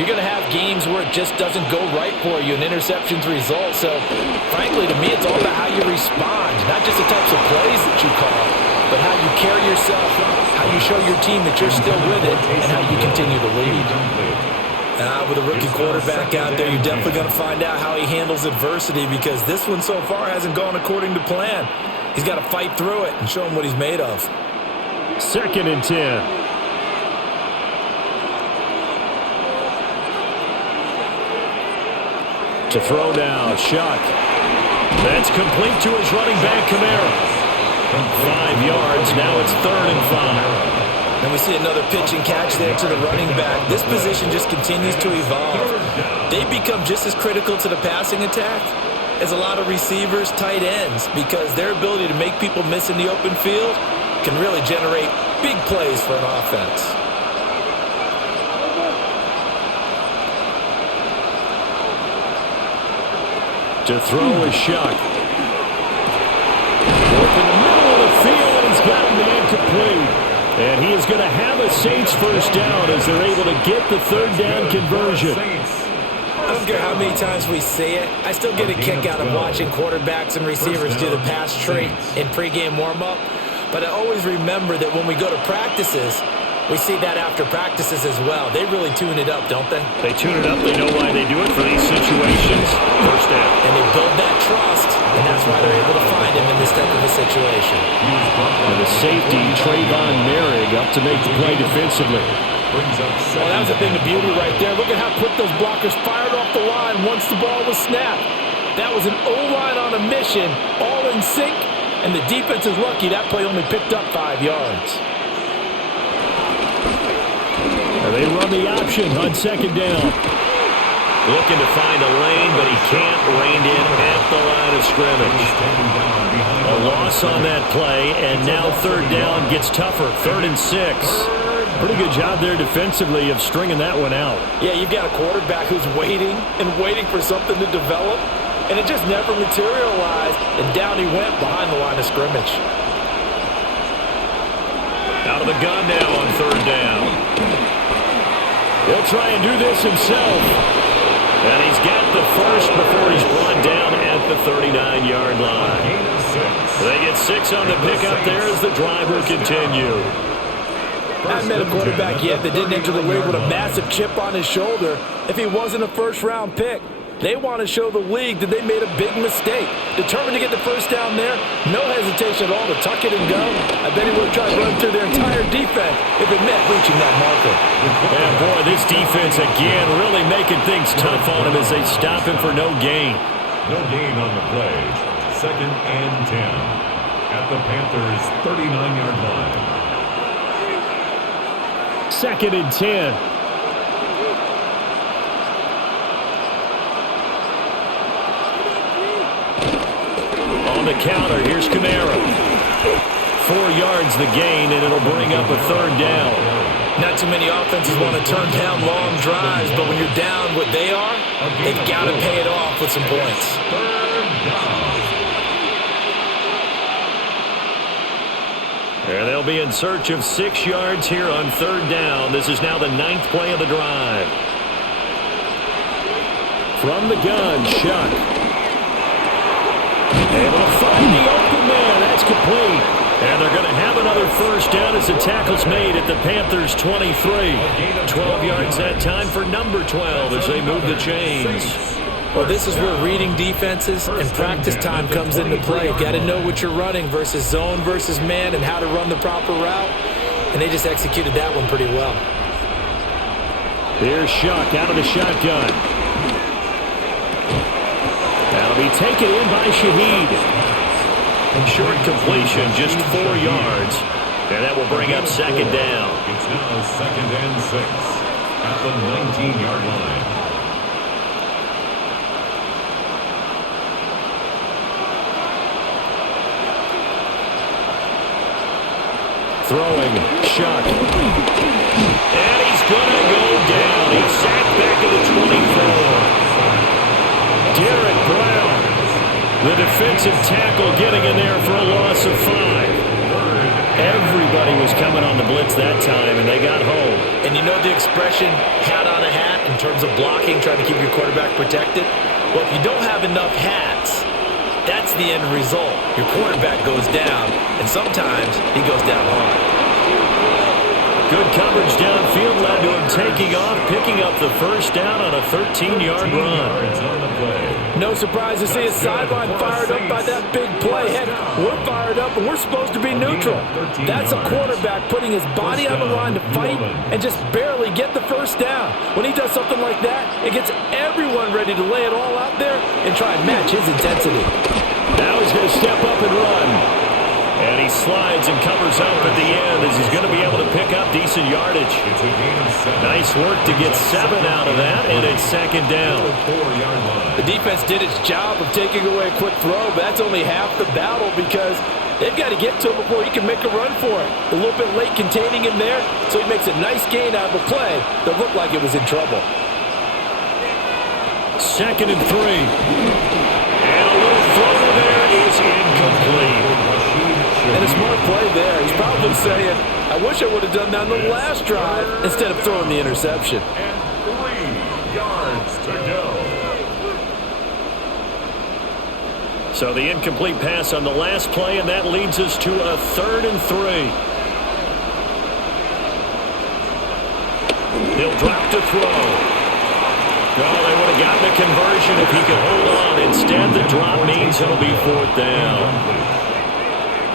you're going to have games where it just doesn't go right for you, and interceptions result. So, frankly, to me, it's all about how you respond, not just the types of plays that you call, but how you carry yourself, how you show your team that you're still with it, and how you continue to lead. With a rookie quarterback out there, you're definitely going to find out how he handles adversity, because this one so far hasn't gone according to plan. He's got to fight through it and show him what he's made of. 2nd and 10. To throw now, Shuck. That's complete to his running back, Kamara. 5 yards, now it's 3rd and 5. And we see another pitch and catch there to the running back. This position just continues to evolve. They become just as critical to the passing attack as a lot of receivers, tight ends, because their ability to make people miss in the open field can really generate big plays for an offense. To throw is Shuck. Work in the middle of the field, he's got a man complete. And he is going to have a Saints first down as they're able to get the third down conversion. I don't care how many times we see it. I still get a kick out of watching quarterbacks and receivers do the pass tree in pregame warm-up. But I always remember that when we go to practices, we see that after practices as well. They really tune it up, don't they? They tune it up. They know why they do it for these situations. First down. And they build that trust, and that's why they're able to find him in this type of a situation. And the safety, Trayvon Merrick, up to make the play defensively. Well, that was a thing of beauty right there. Look at how quick those blockers fired off the line once the ball was snapped. That was an O-line on a mission, all in sync, and the defense is lucky that play only picked up 5 yards. And they run the option on second down. Looking to find a lane, but he can't rein in at the line of scrimmage. A loss on that play, and now third down gets tougher. 3rd and 6. Pretty good job there defensively of stringing that one out. Yeah, you've got a quarterback who's waiting and waiting for something to develop, and it just never materialized, and down he went behind the line of scrimmage. Out of the gun now on third down. He'll try and do this himself. And he's got the first before he's brought down at the 39-yard line. They get 6 on the pickup there as the drive will continue. I haven't met a quarterback yet that didn't enter the league with a massive chip on his shoulder if he wasn't a first-round pick. They want to show the league that they made a big mistake. Determined to get the first down there, no hesitation at all to tuck it and go. I bet he would have tried to run through their entire defense if it meant reaching that marker. And boy, this defense again really making things tough on him as they stop him for no gain. No gain on the play. 2nd and 10 at the Panthers' 39-yard line. 2nd and 10. On the counter, here's Kamara. 4 yards the gain, and it'll bring up a third down. Not too many offenses want to turn down long drives, but when you're down what they are, they've got to pay it off with some points. And they'll be in search of 6 yards here on third down. This is now the 9th play of the drive. From the gun, Shuck. Able to find the open man. That's complete. And they're going to have another first down as the tackle's made at the Panthers' 23. 12 yards that time for number 12 as they move the chains. Well, this is where reading defenses and practice time comes into play. You've got to know what you're running versus zone versus man and how to run the proper route. And they just executed that one pretty well. Here's Shuck out of the shotgun. That'll be taken in by Shaheed. Short completion, just 4 yards. And that will bring up second down. It's now 2nd and 6 at the 19-yard line. Throwing, Shuck. And he's going to go down. He's sacked back at the 24. Derek Brown, the defensive tackle, getting in there for a loss of 5. Everybody was coming on the blitz that time, and they got home. And you know the expression, hat on a hat, in terms of blocking, trying to keep your quarterback protected? Well, if you don't have enough hats, that's the end result. Your quarterback goes down, and sometimes he goes down hard. Good coverage downfield led to him taking off, picking up the first down on a 13-yard run. No surprise to see his sideline fired up by that big play. Heck, we're fired up, and we're supposed to be neutral. That's a quarterback putting his body on the line to fight and just barely get the first down. When he does something like that, it gets everyone ready to lay it all out there and try and match his intensity. Now he's going to step up and run. And he slides and covers up at the end as he's going to be able to pick up decent yardage. Nice work to get 7 out of that, and it's second down. The defense did its job of taking away a quick throw, but that's only half the battle because they've got to get to him before he can make a run for it. A little bit late containing him there, so he makes a nice gain out of a play that looked like it was in trouble. 2nd and 3. And a little floater there is incomplete. And a smart play there. He's probably saying, I wish I would have done that on the last drive instead of throwing the interception. And 3 yards to go. So the incomplete pass on the last play, and that leads us to a 3rd and 3. He'll drop to throw. Oh, they would have gotten a conversion if he could hold on. Instead, the drop means it'll be 4th down.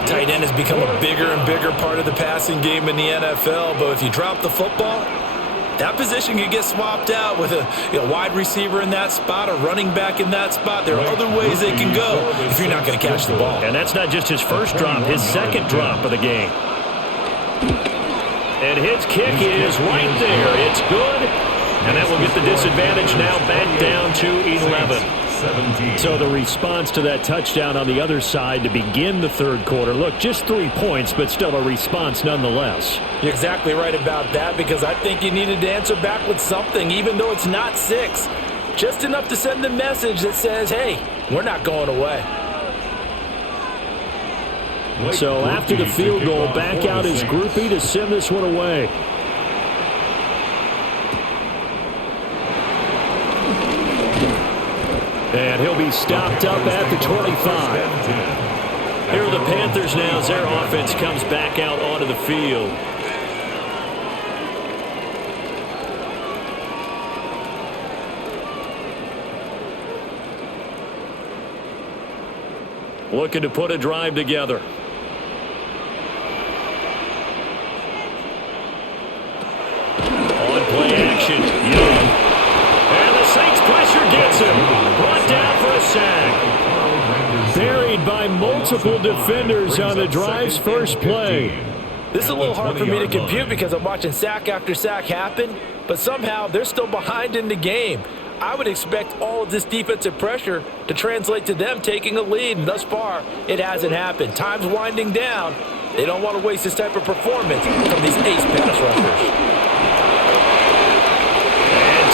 Tight end has become a bigger and bigger part of the passing game in the NFL, but if you drop the football, that position can get swapped out with a wide receiver in that spot, a running back in that spot. There are other ways they can go if you're not going to catch the ball. And that's not just his first drop, his second drop of the game. And his kick is right there. It's good. And that will get the disadvantage now back down to 11. So the response to that touchdown on the other side to begin the 3rd quarter. Look, just 3 points, but still a response nonetheless. You're exactly right about that, because I think you needed to answer back with something, even though it's not 6. Just enough to send a message that says, hey, we're not going away. So after the field goal, back out his groupie to send this one away. And he'll be stopped up at the 25. Here are the Panthers now as their offense comes back out onto the field. Looking to put a drive together. On play action, Young. And the Saints pressure gets him. Brought down for a sack. Buried by multiple defenders on the drive's first play. This is a little hard for me to compute because I'm watching sack after sack happen, but somehow they're still behind in the game. I would expect all of this defensive pressure to translate to them taking a lead, and thus far, it hasn't happened. Time's winding down. They don't want to waste this type of performance from these ace pass rushers.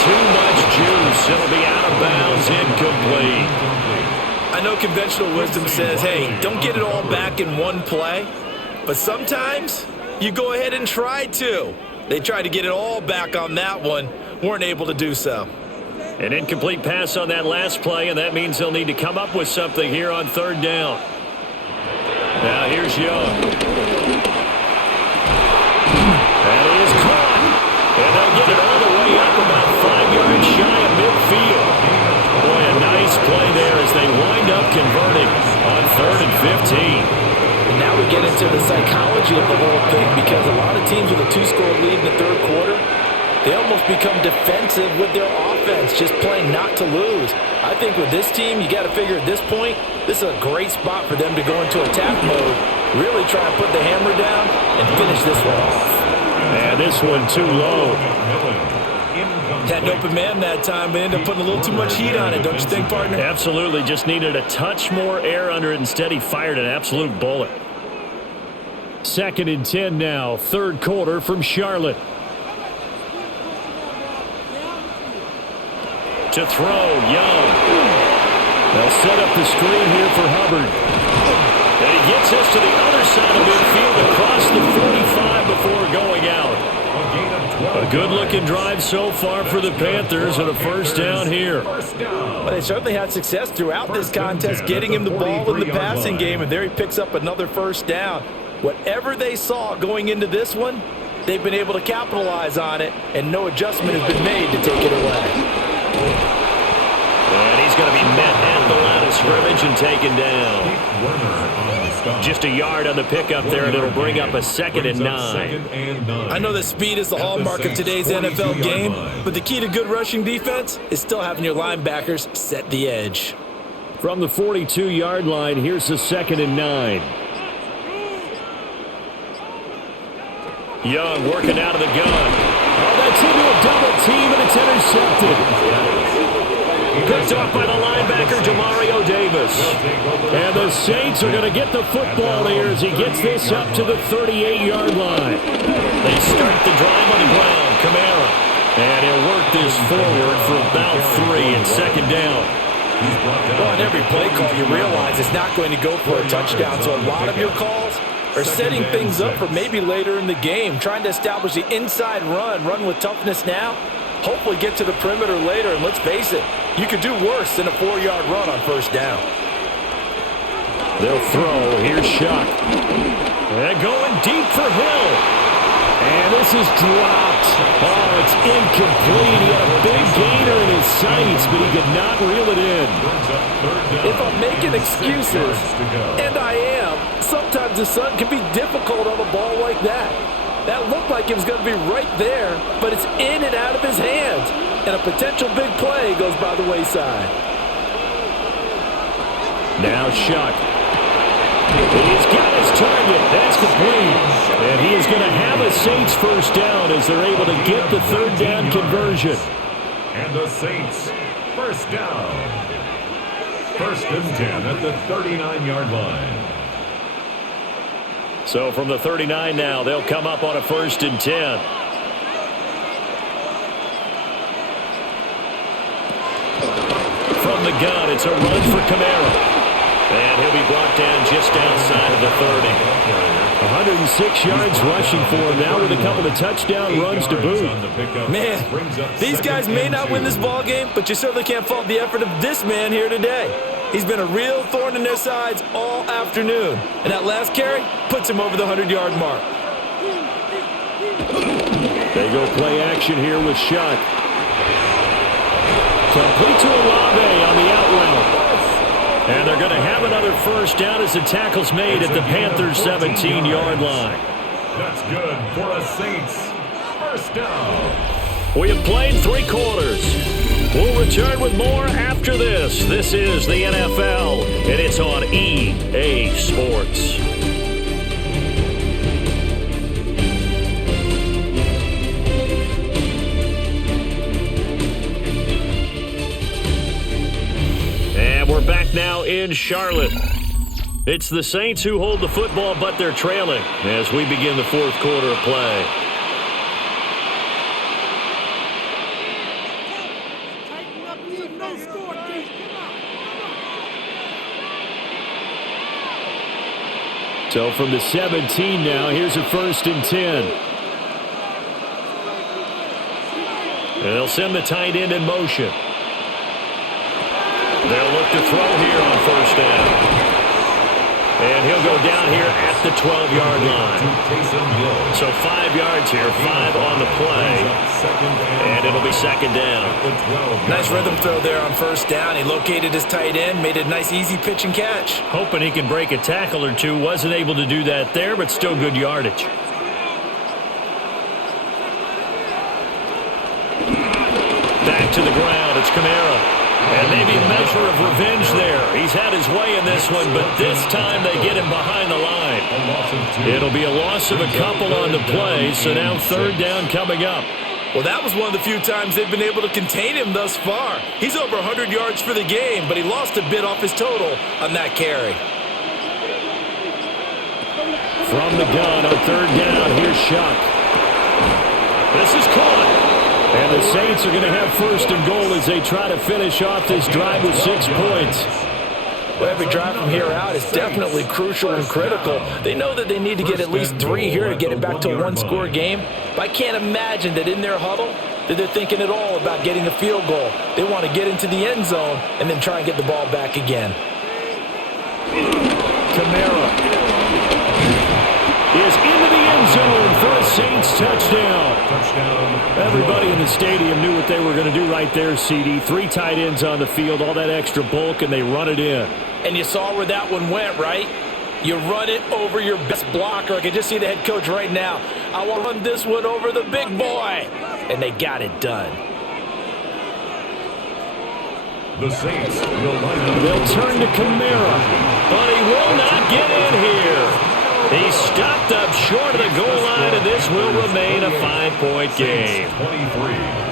Too much juice. It'll be out of bounds, incomplete. I know conventional wisdom says, hey, don't get it all back in one play. But sometimes you go ahead and try to. They tried to get it all back on that one. Weren't able to do so. An incomplete pass on that last play, and that means they'll need to come up with something here on 3rd down. Now here's Young. That is caught. And they'll get it all the way up about 5 yards shy of midfield. Boy, a nice play there as they wind up converting on 3rd and 15. And now we get into the psychology of the whole thing, because a lot of teams with a 2-score lead in the 3rd quarter, they almost become defensive with their offense, just playing not to lose. I think with this team, you got to figure at this point, this is a great spot for them to go into attack mode, really try and put the hammer down and finish this one off. And this one too low. Had an open man that time, but ended up putting a little too much heat on it, don't you think, partner? Absolutely. Just needed a touch more air under it. Instead, he fired an absolute bullet. 2nd and 10 now. 3rd quarter from Charlotte. To throw, Young. They'll set up the screen here for Hubbard. And he gets us to the other side of midfield across the 45 before going out. A good-looking drive so far for the Panthers and a 1st down here. Well, they certainly had success throughout this contest getting him the ball in the passing game, and there he picks up another 1st down. Whatever they saw going into this one, they've been able to capitalize on it, and no adjustment has been made to take it away. And he's going to be met at the line of scrimmage and taken down. Just a yard on the pickup there, and it'll bring up a 2nd and 9. I know that speed is the hallmark of today's NFL game, but the key to good rushing defense is still having your linebackers set the edge. From the 42-yard line, here's the 2nd and 9. Young working out of the gun. Oh, that's into a double team, and it's intercepted. Picked off by the linebacker, Demario Davis. And the Saints are going to get the football here as he gets this up to the 38-yard line. They start the drive on the ground. Kamara. And he'll work this forward for about 3 and 2nd down. Well, on every play call, you realize it's not going to go for a touchdown. So a lot of your calls are setting things up for maybe later in the game, trying to establish the inside run with toughness now, hopefully get to the perimeter later, and let's face it, you could do worse than a 4-yard run on first down. They'll throw. Here's Shuck. And going deep for Hill. And this is dropped. Oh, it's incomplete. He had a big gainer in his sights, but he could not reel it in. If I'm making excuses, and I am, sometimes the sun can be difficult on a ball like that. That looked like it was going to be right there, but it's in and out of his hands. And a potential big play goes by the wayside. Now Shuck. He's got his target. That's complete. And he is going to have a Saints first down as they're able to get the third down conversion. And the Saints first down. 1st and 10 at the 39-yard line. So from the 39 now, they'll come up on a 1st and 10. From the gun, it's a run for Kamara. And he'll be brought down just outside of the 30. 106 yards rushing for him now with a couple of touchdown runs to boot. Man, these guys may not win this ball game, but you certainly can't fault the effort of this man here today. He's been a real thorn in their sides all afternoon. And that last carry puts him over the 100-yard mark. They go play action here with Shuck. Complete to Olave on the out route. And they're going to have another first down as the tackle's made at the Panthers' 17-yard line. That's good for a Saints first down. We have played 3 quarters. We'll return with more after this. This is the NFL, and it's on EA Sports. We're back now in Charlotte. It's the Saints who hold the football, but they're trailing as we begin the 4th quarter of play. So from the 17 now, here's a 1st and 10. And they'll send the tight end in motion. They'll look to throw here on first down. And he'll go down here at the 12-yard line. So 5 yards here, 5 on the play. And it'll be 2nd down. Nice rhythm throw there on first down. He located his tight end, made a nice easy pitch and catch. Hoping he can break a tackle or two. Wasn't able to do that there, but still good yardage. Back to the ground. It's Kamara. And maybe a measure of revenge there. He's had his way in this one, but this time they get him behind the line. It'll be a loss of a couple on the play, so now 3rd down coming up. Well, that was one of the few times they've been able to contain him thus far. He's over 100 yards for the game, but he lost a bit off his total on that carry. From the gun on 3rd down, here's Shuck. This is caught. And the Saints are going to have 1st and goal as they try to finish off this drive with 6 points. Well, every drive from here out is definitely crucial and critical. They know that they need to get at least 3 here to get it back to a 1-score game. But I can't imagine that in their huddle that they're thinking at all about getting a field goal. They want to get into the end zone and then try and get the ball back again. Kamara is into the end zone for a Saints touchdown. Everybody in the stadium knew what they were going to do right there, CD. 3 tight ends on the field, all that extra bulk, and they run it in. And you saw where that one went, right? You run it over your best blocker. I can just see the head coach right now. I want to run this one over the big boy. And they got it done. The Saints will line up. They'll turn to Kamara, but he will not get in here. He stopped up short of the goal line, and this will remain a 5-point game. 23.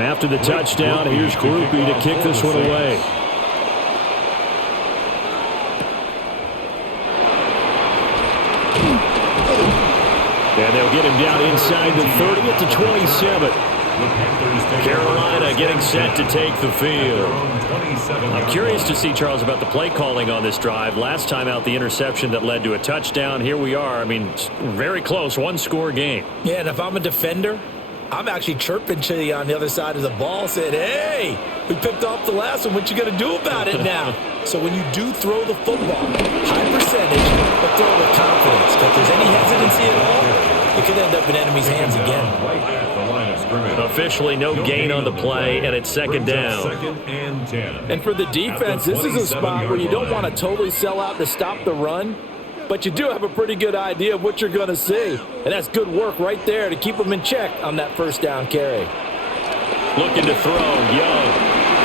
After the touchdown, here's Groupie to kick this one away. And they'll get him down inside the 30 at the 27. Carolina getting set to take the field. I'm curious to see, Charles, about the play calling on this drive. Last time out, the interception that led to a touchdown. Here we are. I mean, very close, one-score game. Yeah, and if I'm a defender, I'm actually chirping to you on the other side of the ball, saying, hey, we picked off the last one. What you going to do about it now? So when you do throw the football, high percentage, but throw it with confidence. If there's any hesitancy at all, it could end up in enemy's hands again. Officially no gain on the play, and it's second down. And for the defense, this is a spot where you don't want to totally sell out to stop the run, but you do have a pretty good idea of what you're going to see. And that's good work right there to keep them in check on that first down carry. Looking to throw, Young.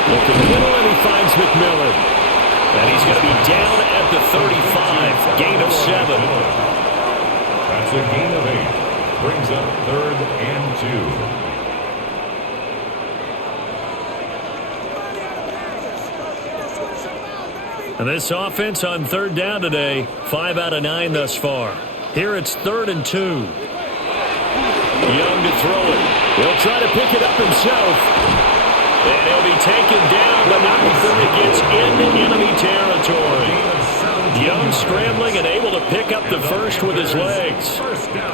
Looking middle, and he finds McMillan. And he's going to be down at the 35. Gain of 7. That's a gain of 8. Brings up 3rd and 2. And this offense on 3rd down today, 5 out of 9 thus far. Here it's 3rd and 2. Young to throw it. He'll try to pick it up himself. And he'll be taken down, but not before he gets into enemy territory. Young scrambling and able to pick up the first with his legs.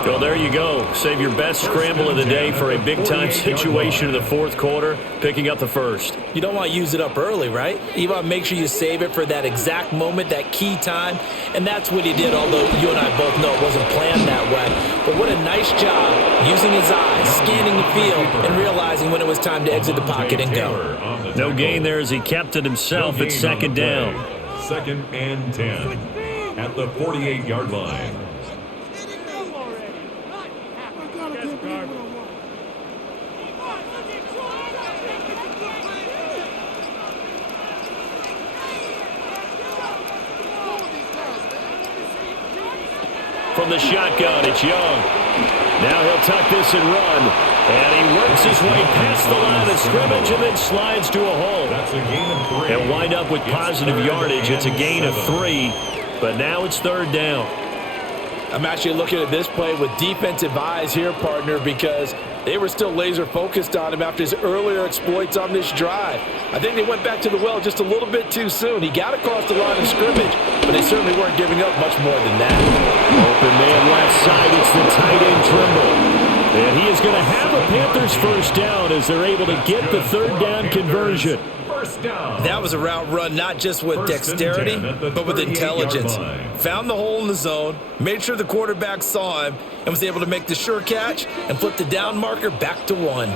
Well, there you go. Save your best scramble of the day for a big-time situation in the 4th quarter, picking up the first. You don't want to use it up early, right? You want to make sure you save it for that exact moment, that key time, and that's what he did, although you and I both know it wasn't planned that way. But what a nice job using his eyes, scanning the field, and realizing when it was time to exit the pocket and go. No gain there as he kept it himself at 2nd down. 2nd and 10 at the 48-yard line. From the shotgun, it's Young. Now he'll tuck this and run. And he works his way past the line of scrimmage and then slides to a hole. That's a gain of 3. And wind up with positive yardage. It's a gain of 3, but now it's 3rd down. I'm actually looking at this play with defensive eyes here, partner, because they were still laser focused on him after his earlier exploits on this drive. I think they went back to the well just a little bit too soon. He got across the line of scrimmage, but they certainly weren't giving up much more than that. Open man left side. It's the tight end Trimble. And he is going to have a Panthers first down as they're able to get the 3rd down conversion. That was a route run not just with dexterity, but with intelligence. Found the hole in the zone, made sure the quarterback saw him, and was able to make the sure catch and flip the down marker back to 1.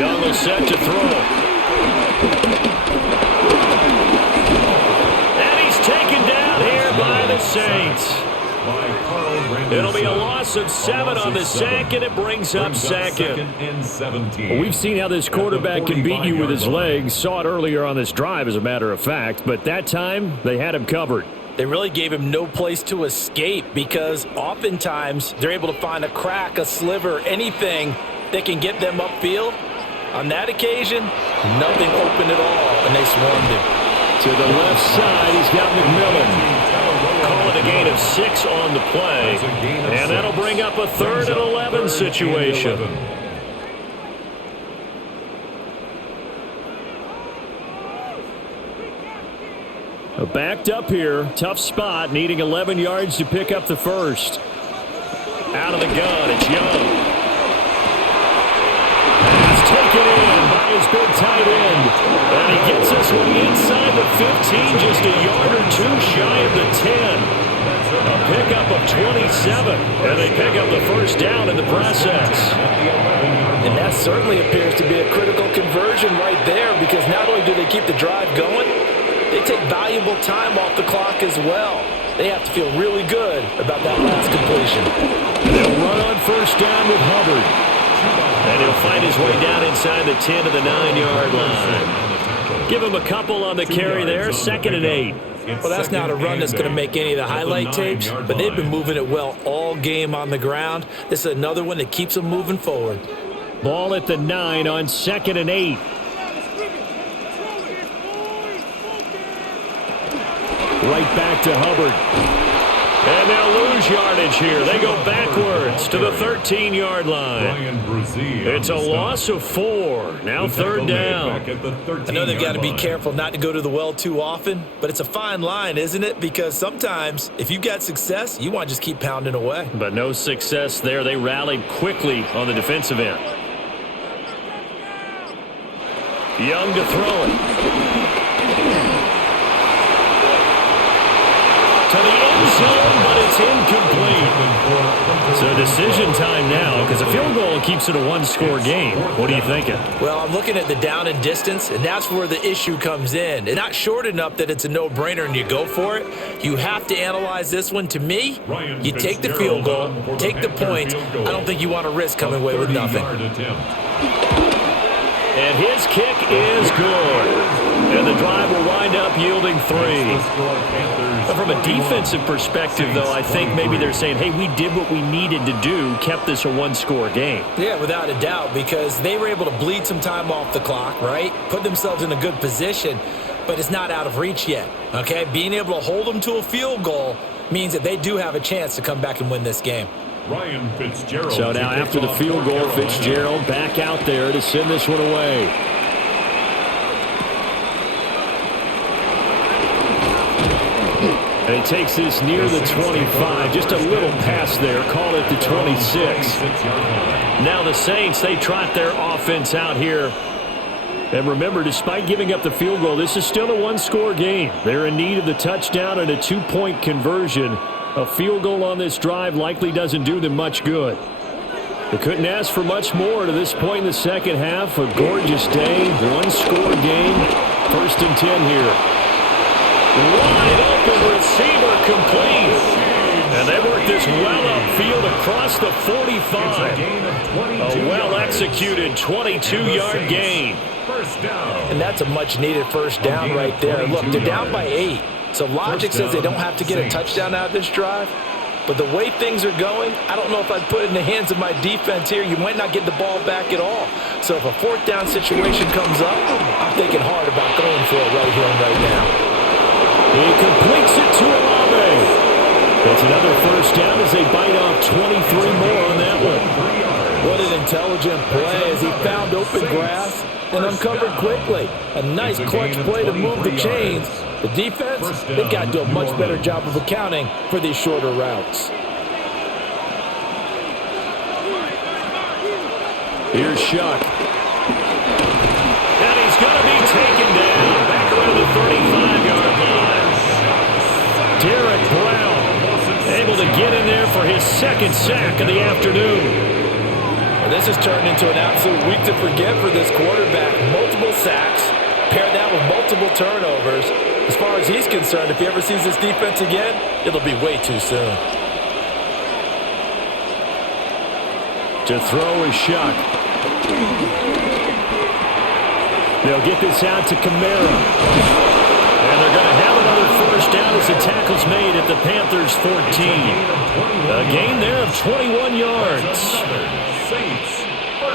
Young is set to throw. And he's taken down here by the Saints. It'll be a loss of 7 on the sack, and it brings up 2nd and 17. Well, we've seen how this quarterback can beat you with his legs. Saw it earlier on this drive, as a matter of fact. But that time, they had him covered. They really gave him no place to escape because oftentimes they're able to find a crack, a sliver, anything that can get them upfield. On that occasion, nothing open at all, and they swarmed him. To the left side, he's got McMillan. Call it a gain of 6 on the play, and that'll bring up a 3rd and 11 situation. Backed up here, tough spot, needing 11 yards to pick up the first. Out of the gun, it's Young. Pass taken in by his big tight end. And he gets this one inside the 15, just a yard or 2 shy of the 10. A pickup of 27, and they pick up the first down in the process. And that certainly appears to be a critical conversion right there because not only do they keep the drive going, they take valuable time off the clock as well. They have to feel really good about that last completion. They'll run on first down with Hubbard. And he'll find his way down inside the 10 to the 9-yard line. Give him a couple on the carry there, 2nd and 8. Well, that's not a run that's going to make any of the highlight tapes, but they've been moving it well all game on the ground. This is another one that keeps them moving forward. Ball at the 9 on 2nd and 8. Right back to Hubbard. And they'll lose yardage here. They go backwards to the 13-yard line. It's a loss of 4. Now third down. I know they've got to be careful not to go to the well too often, but it's a fine line, isn't it? Because sometimes if you've got success, you want to just keep pounding away. But no success there. They rallied quickly on the defensive end. Young to throw it. To the end zone, but it's incomplete. So decision time now, because a field goal keeps it a one-score game. What are you thinking? Well, I'm looking at the down and distance, and that's where the issue comes in. It's not short enough that it's a no-brainer and you go for it. You have to analyze this one. To me, you take the field goal, take the points. I don't think you want to risk coming away with nothing. And his kick is good. And the drive will wind up yielding 3. From a defensive perspective, though, I think maybe they're saying, hey, we did what we needed to do, kept this a one-score game. Yeah, without a doubt, because they were able to bleed some time off the clock, right? Put themselves in a good position, but it's not out of reach yet, okay? Being able to hold them to a field goal means that they do have a chance to come back and win this game. Ryan Fitzgerald. So now after the field goal, Fitzgerald back out there to send this one away. And he takes this near the 25. Just a little pass there. Call it the 26. Now the Saints, they trot their offense out here. And remember, despite giving up the field goal, this is still a one-score game. They're in need of the touchdown and a two-point conversion. A field goal on this drive likely doesn't do them much good. They couldn't ask for much more to this point in the second half. A gorgeous day, one-score game. 1st and 10 here. Wide open receiver complete. And they work this well upfield across the 45. A well-executed 22-yard gain. And that's a much-needed first down right there. Look, they're down by 8. So logic says they don't have to get a touchdown out of this drive. But the way things are going, I don't know if I'd put it in the hands of my defense here. You might not get the ball back at all. So if a 4th down situation comes up, I'm thinking hard about going for it right here and right now. He completes it to Olave. It's another first down as they bite off 23 more on that one. What an intelligent play as he found open grass and uncovered quickly. A nice clutch play to move the chains. The defense, they've got to do a much better job of accounting for these shorter routes. Here's Shuck. And he's going to be taken down back around the 35-yard line. Derek Brown able to get in there for his 2nd sack of the afternoon. Well, this has turned into an absolute week to forget for this quarterback. Multiple sacks, pair that with multiple turnovers. As far as he's concerned, if he ever sees this defense again, it'll be way too soon. To throw is Shuck. They'll get this out to Kamara. And they're going to have another first down as the tackle's made at the Panthers' 14. A gain there of 21 yards.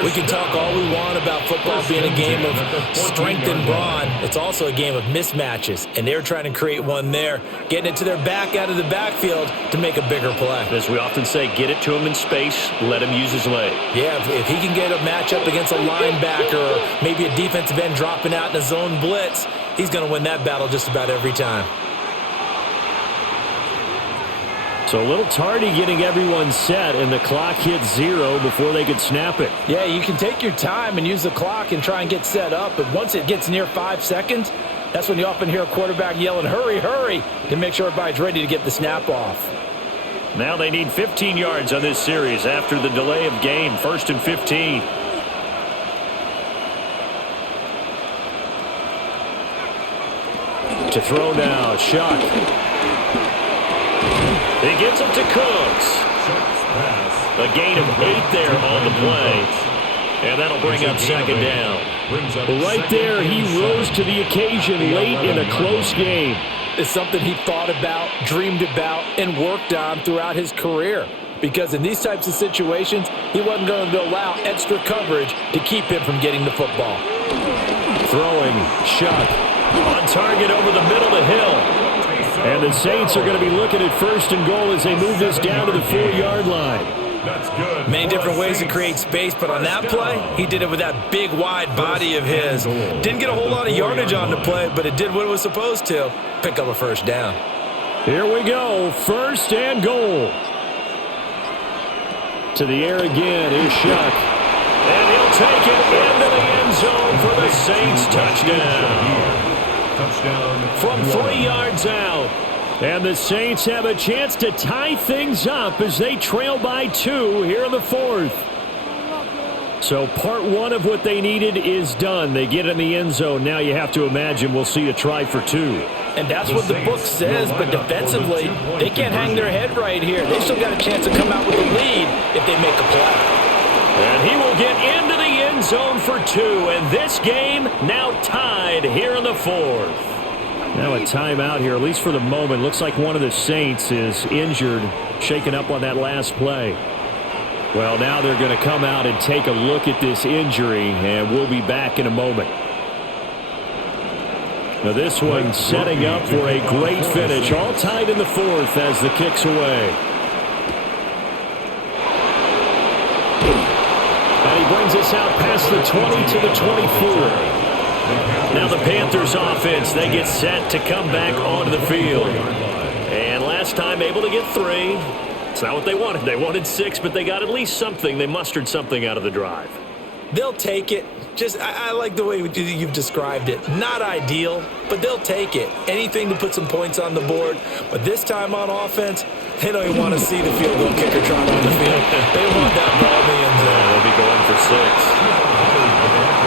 We can talk all we want about football being a game of strength and brawn. It's also a game of mismatches, and they're trying to create one there, getting it to their back out of the backfield to make a bigger play. As we often say, get it to him in space, let him use his leg. Yeah, if he can get a matchup against a linebacker or maybe a defensive end dropping out in a zone blitz, he's going to win that battle just about every time. So a little tardy getting everyone set, and the clock hits 0 before they could snap it. Yeah, you can take your time and use the clock and try and get set up, but once it gets near 5 seconds, that's when you often hear a quarterback yelling, hurry, hurry, to make sure everybody's ready to get the snap off. Now they need 15 yards on this series after the delay of game. 1st and 15. To throw now, Shuck. He gets it to Cooks. A gain of 8 there on the play. And that'll bring up 2nd down. Right there, he rose to the occasion late in a close game. It's something he thought about, dreamed about, and worked on throughout his career. Because in these types of situations, he wasn't going to allow extra coverage to keep him from getting the football. Throwing, Shuck. On target over the middle to Hill. And the Saints are going to be looking at 1st and goal as they move this down to the 4-yard line. That's good. Many different ways to create space, but on that play, he did it with that big, wide body of his. Didn't get a whole lot of yardage on the play, but it did what it was supposed to. Pick up a 1st down. Here we go, 1st and goal. To the air again is Shuck. And he'll take it into the end zone for the Saints touchdown. From 3 yards out. And the Saints have a chance to tie things up as they trail by 2 here in the 4th. So part 1 of what they needed is done. They get in the end zone. Now you have to imagine we'll see a try for 2. And that's what the book says, but defensively, they can't hang their head right here. They still got a chance to come out with a lead if they make a play. And he will get into the end zone for 2. And this game now tied here in the 4th. Now a timeout here, at least for the moment. Looks like one of the Saints is injured, shaken up on that last play. Well, now they're going to come out and take a look at this injury, and we'll be back in a moment. Now this one setting up for a great finish, all tied in the 4th as the kick's away. And he brings us out past the 20 to the 24. Now the Panthers offense, they get set to come back onto the field. And last time able to get 3. It's not what they wanted. They wanted 6, but they got at least something. They mustered something out of the drive. They'll take it. I like the way you've described it. Not ideal, but they'll take it. Anything to put some points on the board. But this time on offense, they don't even want to see the field goal kicker trot on the field. They want that ball in the end zone. They'll be going for 6.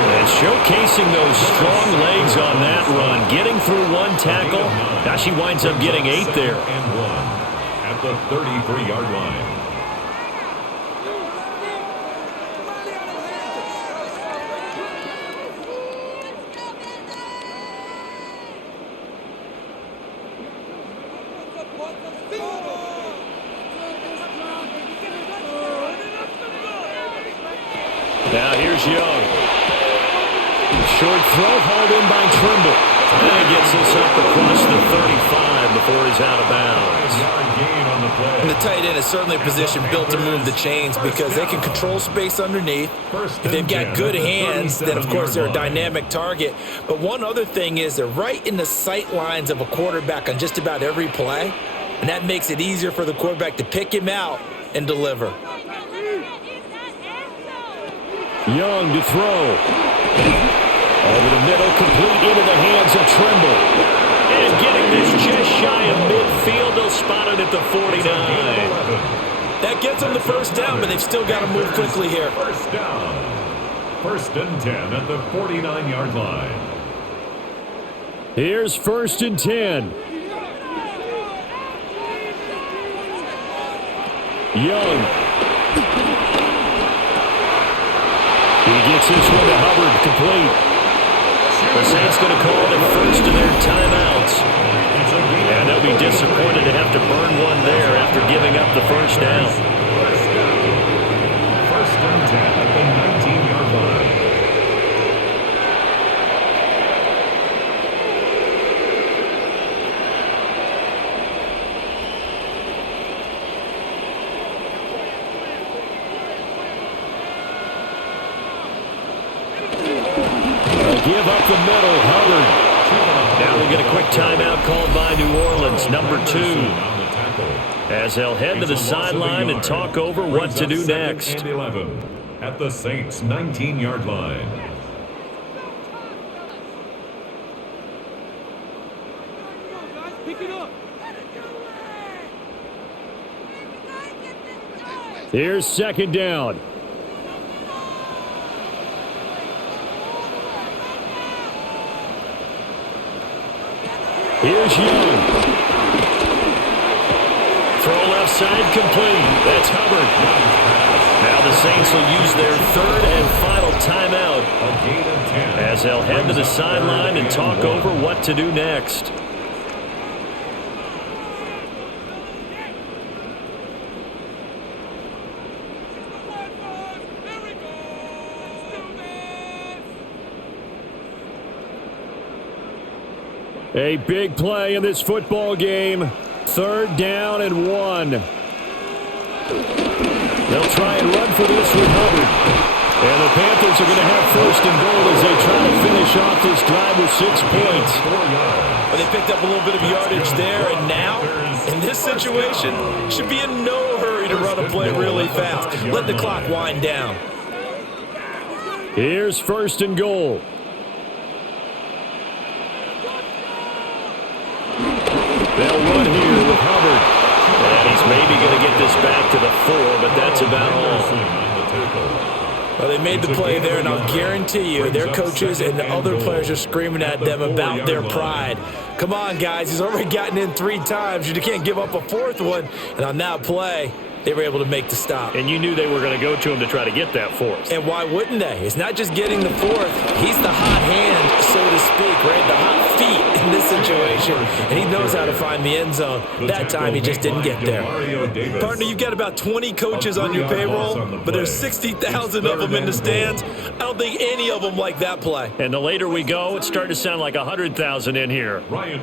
And showcasing those strong legs on that run, getting through 1 tackle. Now she winds up getting 8 there. And 1 at the 33-yard line. Now here's Young. Short throw hauled in by Trimble. And he gets us up across the 35 before he's out of bounds. And the tight end is certainly a position built to move the chains because they can control space underneath. If they've got good hands, then of course they're a dynamic target. But one other thing is they're right in the sight lines of a quarterback on just about every play. And that makes it easier for the quarterback to pick him out and deliver. Young to throw. Over the middle, complete into the hands of Trimble. And getting this just shy of midfield, they'll spot it at the 49. That gets them the 1st down, but they've still got to move quickly here. 1st down. 1st and 10 at the 49-yard line. Here's 1st and 10. Young. He gets this one to Hubbard, complete. The Saints going to call the first of their timeouts. And they'll be disappointed to have to burn one there after giving up the 1st down. 1st and 10 at the 19-yard line. Give up the middle, Hubbard. Now we'll get a quick timeout called by New Orleans, number 2. As they'll head to the sideline and talk over what to do next. 11 at the Saints' 19-yard line. Pick it up. Here's 2nd down. Here's Young. Throw left side complete. That's Hubbard. Now the Saints will use their 3rd and final timeout as they'll head to the sideline and talk over what to do next. A big play in this football game. 3rd down and 1. They'll try and run for this with Hubbard. And the Panthers are going to have 1st and goal as they try to finish off this drive with 6 points. Well, they picked up a little bit of yardage there, and now, in this situation, should be in no hurry to run a play really fast. Let the clock wind down. Here's 1st and goal. They'll run here with Hubbard. And he's maybe going to get this back to the 4, but that's about all. Well, they made the play there, and I'll guarantee you their coaches and the other players are screaming at them about their pride. Come on, guys. He's already gotten in 3 times. You can't give up a 4th one. And on that play, they were able to make the stop. And you knew they were going to go to him to try to get that 4th. And why wouldn't they? It's not just getting the 4th. He's the hot hand, so to speak, right? The hot feet in this situation. And he knows how to find the end zone. That time, he just didn't get there. Partner, you've got about 20 coaches on your payroll, but there's 60,000 of them in the stands. I don't think any of them like that play. And the later we go, it's starting to sound like 100,000 in here.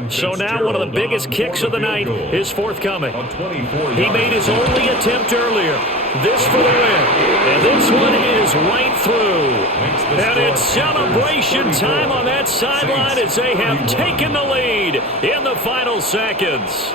So now one of the biggest kicks of the night is forthcoming. He made his only attempt earlier. This for the win. And this one is right through. And it's celebration time on that sideline as they have taken the lead in the final seconds.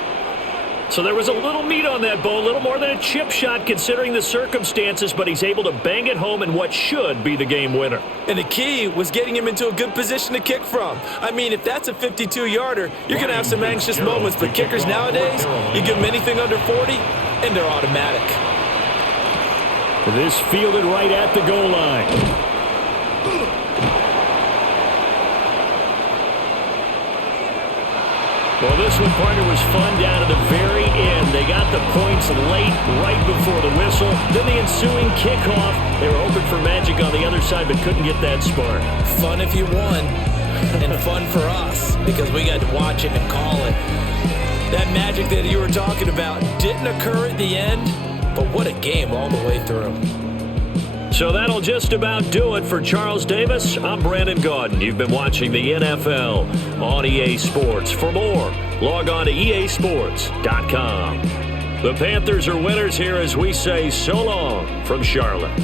So there was a little meat on that bone, a little more than a chip shot considering the circumstances, but he's able to bang it home in what should be the game winner. And the key was getting him into a good position to kick from. I mean, if that's a 52-yarder, you're going to have some anxious moments, but kickers nowadays, you give them anything under 40, and they're automatic. This fielded right at the goal line. Well, this one, partner, was fun down to the very end. They got the points late, right before the whistle. Then the ensuing kickoff. They were hoping for magic on the other side, but couldn't get that spark. Fun if you won, and fun for us, because we got to watch it and call it. That magic that you were talking about didn't occur at the end, but what a game all the way through. So that'll just about do it for Charles Davis. I'm Brandon Gaudin. You've been watching the NFL on EA Sports. For more, log on to easports.com. The Panthers are winners here as we say so long from Charlotte.